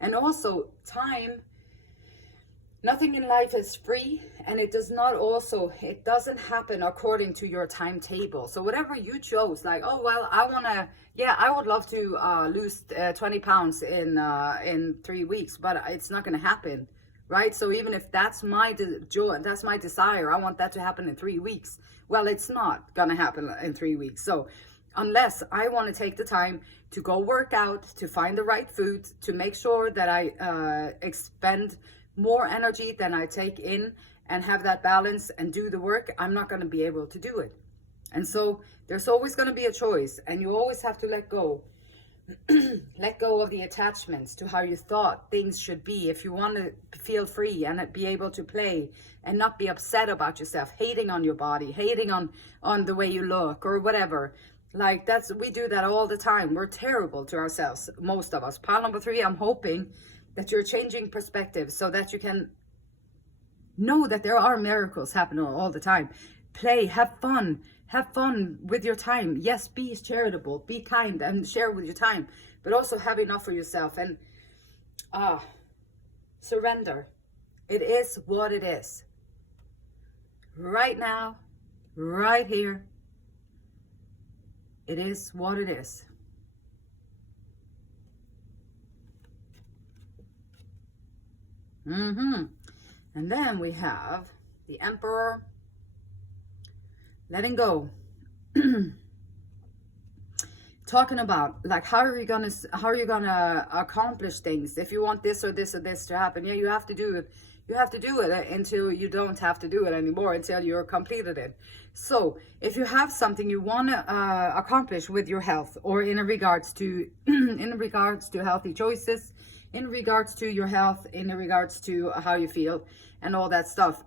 And also time, nothing in life is free, and it doesn't happen according to your timetable. So whatever you chose, like, oh well, I would love to lose 20 pounds in 3 weeks, but it's not going to happen. Right? So even if that's my joy, that's my desire, I want that to happen in 3 weeks. Well, it's not gonna happen in 3 weeks. So unless I want to take the time to go work out, to find the right food, to make sure that I expend more energy than I take in and have that balance and do the work, I'm not going to be able to do it. And so there's always going to be a choice, and you always have to let go. Let go of the attachments to how you thought things should be if you want to feel free and be able to play and not be upset about yourself, hating on your body, hating on the way you look or whatever. Like we do that all the time. We're terrible to ourselves, most of us. Pile number 3, I'm hoping that you're changing perspective so that you can know that there are miracles happening all the time. Play, have fun with your time. Yes, be charitable, be kind, and share with your time, but also have enough for yourself and surrender. It is what it is. Right now, right here, it is what it is. And then we have the Emperor. Letting go. Talking about like how are you gonna accomplish things if you want this or this or this to happen. Yeah, you have to do it. You have to do it until you don't have to do it anymore, until you're completed it. So if you have something you want to accomplish with your health, or in regards to healthy choices, in regards to your health, in regards to how you feel and all that stuff,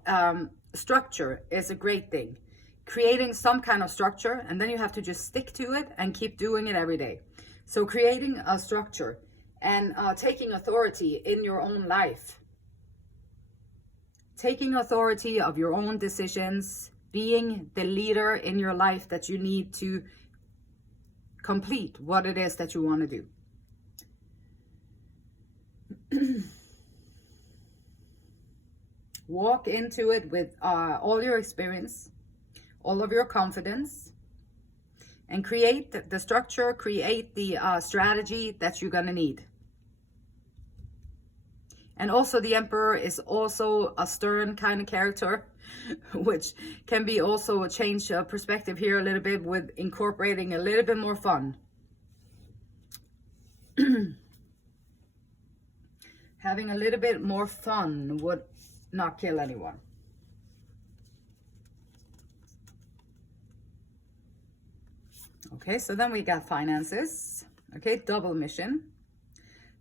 structure is a great thing. Creating some kind of structure, and then you have to just stick to it and keep doing it every day. So creating a structure and taking authority in your own life. Taking authority of your own decisions, being the leader in your life that you need to complete what it is that you want to do. Walk into it with all your experience, all of your confidence, and create the structure, create the strategy that you're gonna need. And also the Emperor is also a stern kind of character, which can be also a change of perspective here a little bit with incorporating a little bit more fun. Having a little bit more fun would not kill anyone. Okay, so then we got finances. Okay, double mission.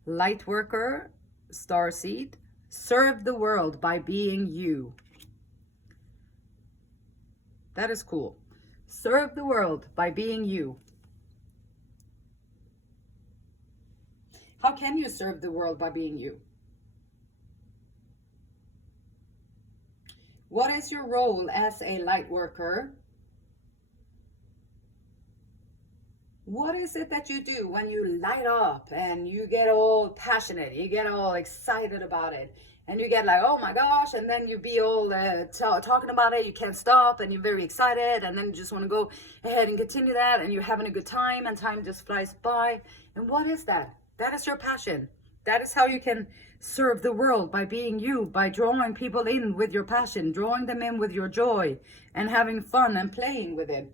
Light worker, starseed. Serve the world by being you. That is cool. Serve the world by being you. How can you serve the world by being you? What is your role as a light worker? What is it that you do when you light up and you get all passionate, you get all excited about it, and you get like, oh my gosh, and then you be all talking about it, you can't stop, and you're very excited, and then you just want to go ahead and continue that, and you're having a good time, and time just flies by. And what is that? That is your passion. That is how you can serve the world, by being you, by drawing people in with your passion, drawing them in with your joy, and having fun and playing with it.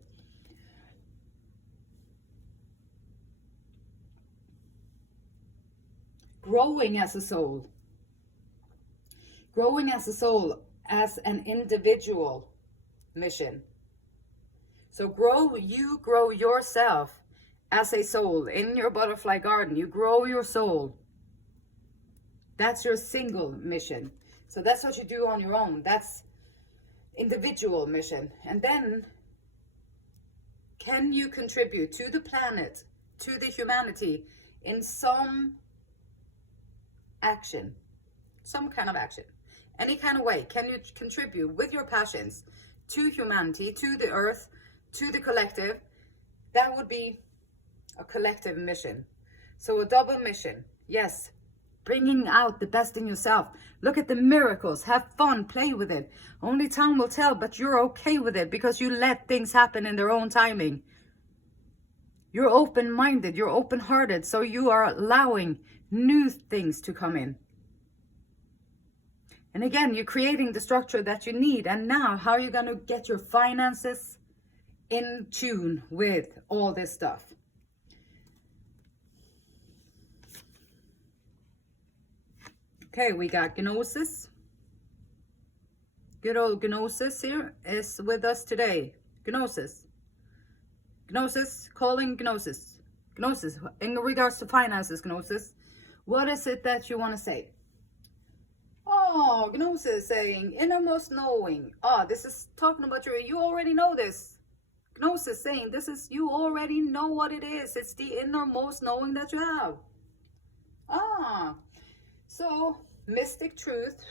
Growing as a soul. Growing as a soul, as an individual mission. So grow yourself as a soul in your butterfly garden. You grow your soul. That's your single mission. So that's what you do on your own. That's individual mission. And then, can you contribute to the planet, to the humanity, in some action, some kind of action, any kind of way? Can you contribute with your passions to humanity, to the earth, to the collective? That would be a collective mission. So a double mission. Yes, bringing out the best in yourself. Look at the miracles, have fun, play with it. Only time will tell, but you're okay with it because you let things happen in their own timing. You're open-minded, you're open-hearted, so you are allowing new things to come in. And again, you're creating the structure that you need. And now, how are you going to get your finances in tune with all this stuff? Okay, we got Gnosis. Good old Gnosis here is with us today. Gnosis. Gnosis, calling Gnosis. Gnosis, in regards to finances, Gnosis. What is it that you want to say? Oh, Gnosis saying innermost knowing. Oh, this is talking about you already know this. Gnosis saying this is, you already know what it is. It's the innermost knowing that you have. So mystic truth.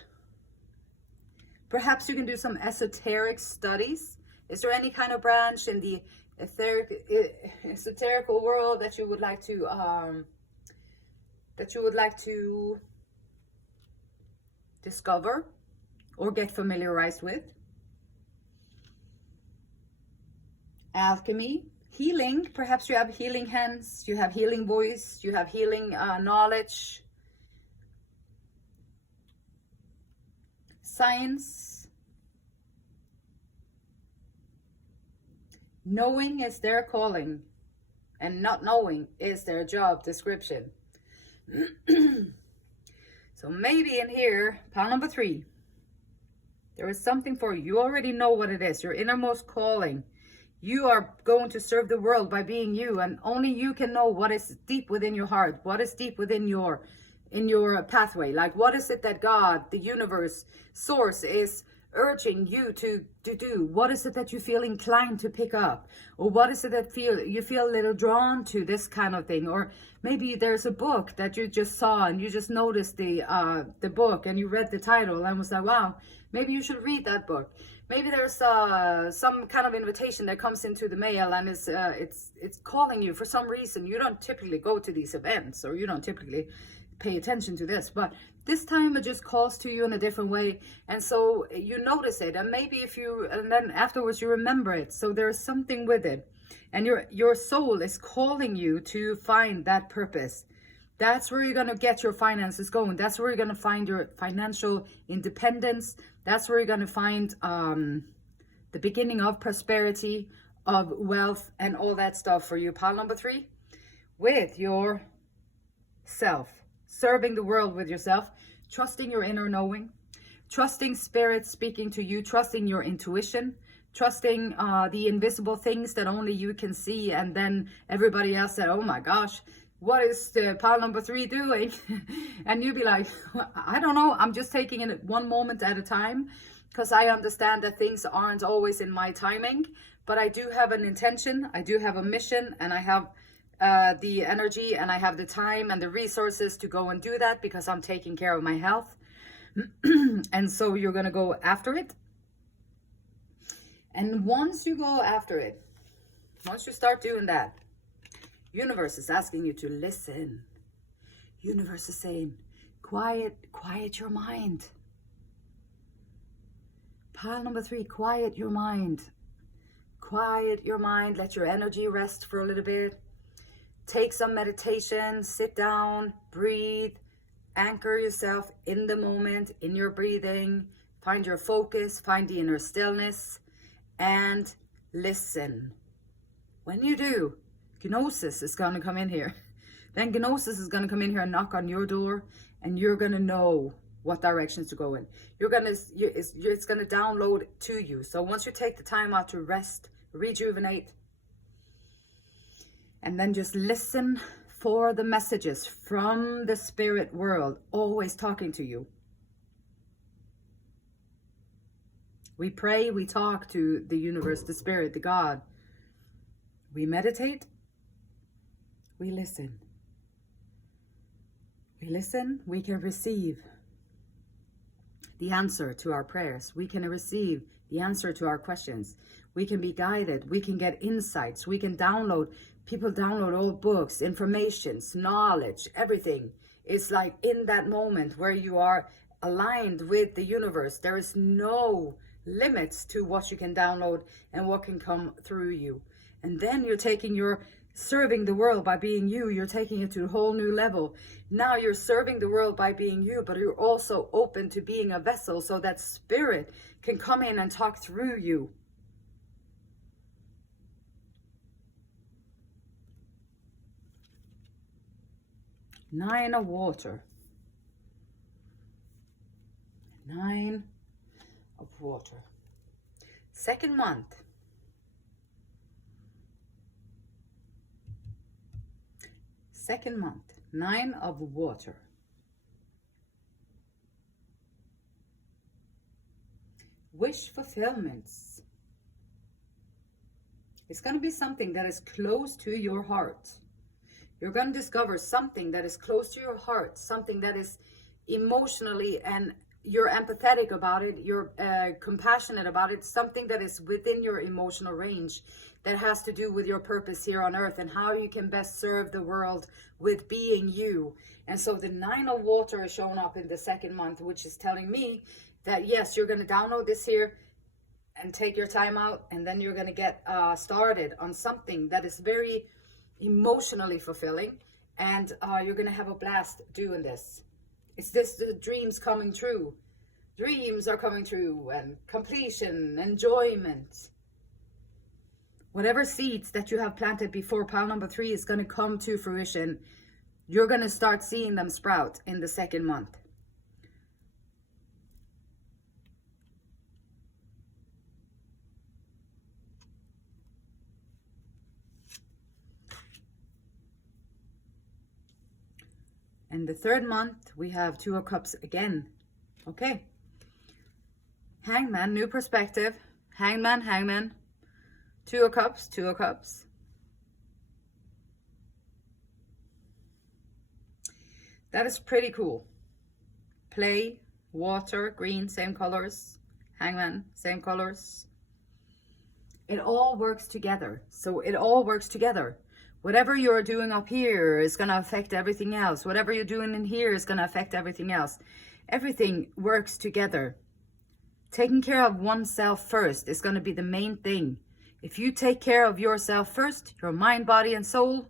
Perhaps you can do some esoteric studies. Is there any kind of branch in the esoterical world that you would like to discover or get familiarized with? Alchemy, healing. Perhaps you have healing hands, you have healing voice, you have healing knowledge. Science. Knowing is their calling, and not knowing is their job description. So maybe in here, pile number 3, there is something for you. You already know what it is, your innermost calling. You are going to serve the world by being you, and only you can know what is deep within your heart, what is deep within your pathway. Like, what is it that God, the universe, source is urging you to do? What is it that you feel inclined to pick up? Or what is it that you feel a little drawn to, this kind of thing? Or maybe there's a book that you just saw and you just noticed the book and you read the title and was like, wow, maybe you should read that book. Maybe there's some kind of invitation that comes into the mail and it's calling you for some reason. You don't typically go to these events, or you don't typically pay attention to this, but this time it just calls to you in a different way, and so you notice it, and maybe and then afterwards you remember it. So there's something with it, and your soul is calling you to find that purpose. That's where you're going to get your finances going. That's where you're going to find your financial independence. That's where you're going to find the beginning of prosperity, of wealth, and all that stuff for you. Pile number 3, with your self. Serving the world with yourself, trusting your inner knowing, trusting spirit speaking to you, trusting your intuition, trusting the invisible things that only you can see, and then everybody else said, oh my gosh, what is the pile number 3 doing? And you'd be like, I don't know, I'm just taking it one moment at a time, because I understand that things aren't always in my timing, but I do have an intention, I do have a mission, and I have the energy, and I have the time and the resources to go and do that, because I'm taking care of my health. And so you're going to go after it. And once you go after it, once you start doing that, universe is asking you to listen. Universe is saying, quiet your mind. Pile number 3, quiet your mind. Quiet your mind. Let your energy rest for a little bit. Take some meditation. Sit down. Breathe. Anchor yourself in the moment, in your breathing. Find your focus. Find the inner stillness. And listen. When you do, Gnosis is going to come in here. Then Gnosis is going to come in here and knock on your door. And you're going to know what directions to go in. It's going to download to you. So once you take the time out to rest, rejuvenate, and then just listen for the messages from the spirit world, always talking to you. We pray, we talk to the universe, the spirit, the God. We meditate, we listen. We listen, we can receive the answer to our prayers. We can receive the answer to our questions. We can be guided. We can get insights. We can download. People download old books, informations, knowledge, everything. It's like in that moment where you are aligned with the universe. There is no limits to what you can download and what can come through you. And then you're serving the world by being you. You're taking it to a whole new level. Now you're serving the world by being you, but you're also open to being a vessel so that spirit can come in and talk through you. Nine of water. 9 of water. Second month. Second month. 9 of water. Wish fulfillments. It's going to be something that is close to your heart. You're going to discover something that is close to your heart, something that is emotionally, and you're empathetic about it, you're compassionate about it, something that is within your emotional range that has to do with your purpose here on earth and how you can best serve the world with being you. And so the 9 of water is showing up in the second month, which is telling me that yes, you're going to download this here and take your time out, and then you're going to get started on something that is very emotionally fulfilling, and you're going to have a blast doing this. It's the dreams coming true. Dreams are coming true, and completion, enjoyment. Whatever seeds that you have planted before pile number 3 is going to come to fruition. You're going to start seeing them sprout in the second month. And the third month, we have 2 of cups again. Okay. Hangman, new perspective. Hangman, hangman. 2 of cups, 2 of cups. That is pretty cool. Play, water, green, same colors. Hangman, same colors. It all works together. So it all works together. Whatever you're doing up here is going to affect everything else. Whatever you're doing in here is going to affect everything else. Everything works together. Taking care of oneself first is going to be the main thing. If you take care of yourself first, your mind, body, and soul,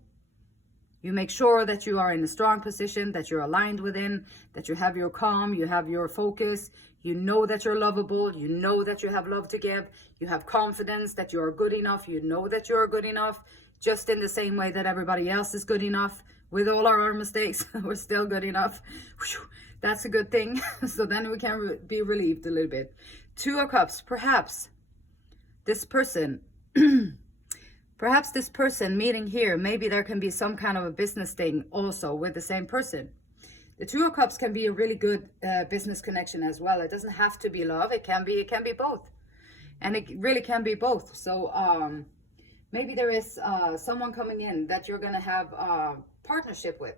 you make sure that you are in a strong position, that you're aligned within, that you have your calm, you have your focus, you know that you're lovable, you know that you have love to give, you have confidence that you are good enough, you know that you're good enough, just in the same way that everybody else is good enough. With all our mistakes, we're still good enough. That's a good thing. So then we can be relieved a little bit. 2 of cups. Perhaps this person meeting here, maybe there can be some kind of a business thing also with the same person. The 2 of cups can be a really good business connection as well. It doesn't have to be love. It can be both. And it really can be both. So maybe there is someone coming in that you're going to have a partnership with,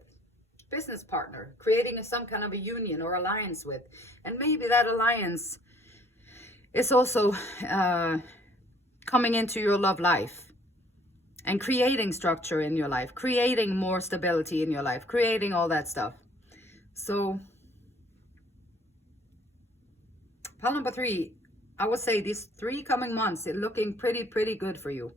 business partner, creating some kind of a union or alliance with. And maybe that alliance is also coming into your love life and creating structure in your life, creating more stability in your life, creating all that stuff. So pile number 3, I would say these 3 coming months are looking pretty good for you.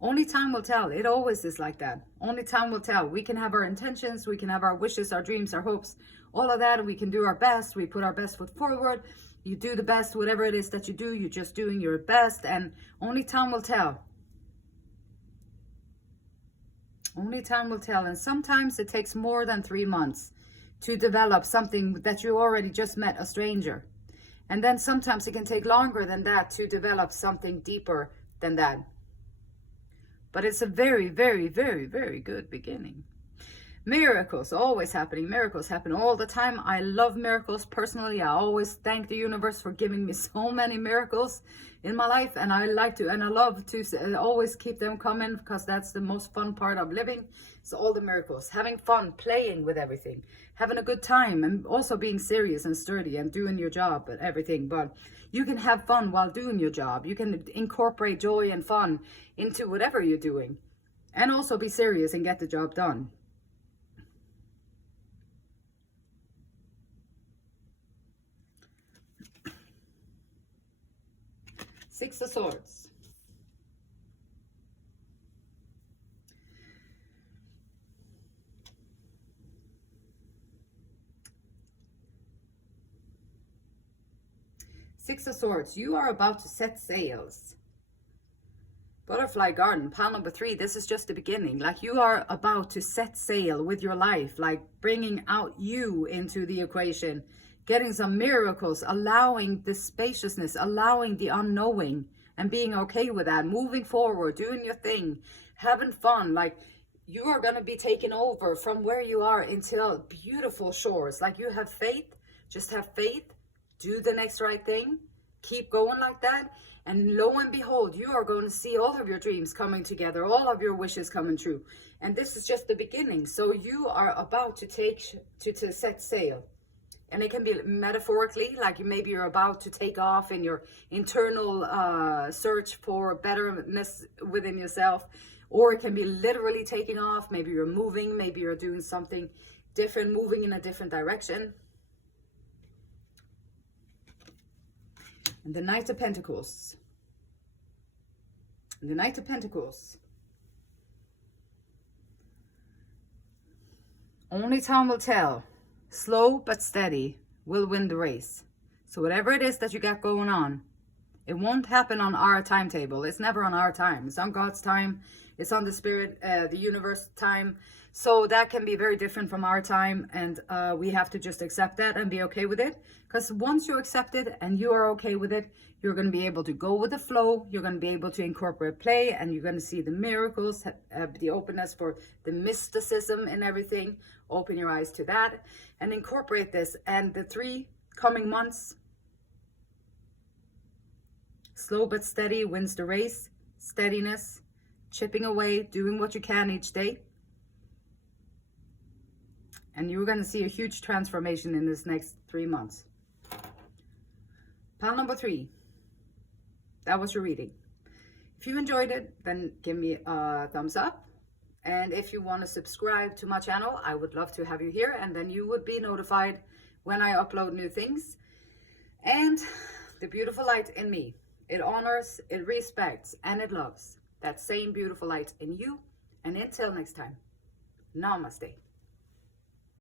Only time will tell. It always is like that. Only time will tell. We can have our intentions, we can have our wishes, our dreams, our hopes, all of that. We can do our best. We put our best foot forward. You do the best, whatever it is that you do, you're just doing your best, and only time will tell. Only time will tell. And sometimes it takes more than 3 months to develop something that you already just met a stranger. And then sometimes it can take longer than that to develop something deeper than that. But it's a very good beginning. Miracles always happening. Miracles happen all the time. I love miracles personally. I always thank the universe for giving me so many miracles in my life, and I love to always keep them coming, because that's the most fun part of living. So all the miracles, having fun, playing with everything, having a good time, and also being serious and sturdy and doing your job and everything. But you can have fun while doing your job. You can incorporate joy and fun into whatever you're doing, and also be serious and get the job done. Six of Swords. Six of Swords. You are about to set sails. Butterfly Garden, pile number 3. This is just the beginning. Like, you are about to set sail with your life, like bringing out you into the equation, getting some miracles, allowing the spaciousness, allowing the unknowing, and being okay with that, moving forward, doing your thing, having fun. Like, you are going to be taken over from where you are into beautiful shores. Like, you have faith, just have faith, do the next right thing, keep going like that. And lo and behold, you are going to see all of your dreams coming together, all of your wishes coming true. And this is just the beginning. So you are about to set sail. And it can be metaphorically, like maybe you're about to take off in your internal search for betterness within yourself. Or it can be literally taking off. Maybe you're moving, maybe you're doing something different, moving in a different direction. And the Knight of Pentacles. And the Knight of Pentacles. Only time will tell. Slow but steady will win the race. So whatever it is that you got going on, it won't happen on our timetable. It's never on our time. It's on God's time. It's on the spirit, the universe time. So that can be very different from our time. And we have to just accept that and be okay with it. Because once you accept it and you are okay with it, you're going to be able to go with the flow. You're going to be able to incorporate play, and you're going to see the miracles, the openness for the mysticism and everything. Open your eyes to that and incorporate this. And the 3 coming months, slow but steady wins the race. Steadiness, chipping away, doing what you can each day. And you're going to see a huge transformation in this next 3 months. Pile number 3. That was your reading. If you enjoyed it, then give me a thumbs up. And if you want to subscribe to my channel, I would love to have you here. And then you would be notified when I upload new things. And the beautiful light in me, it honors, it respects, and it loves that same beautiful light in you. And until next time, namaste.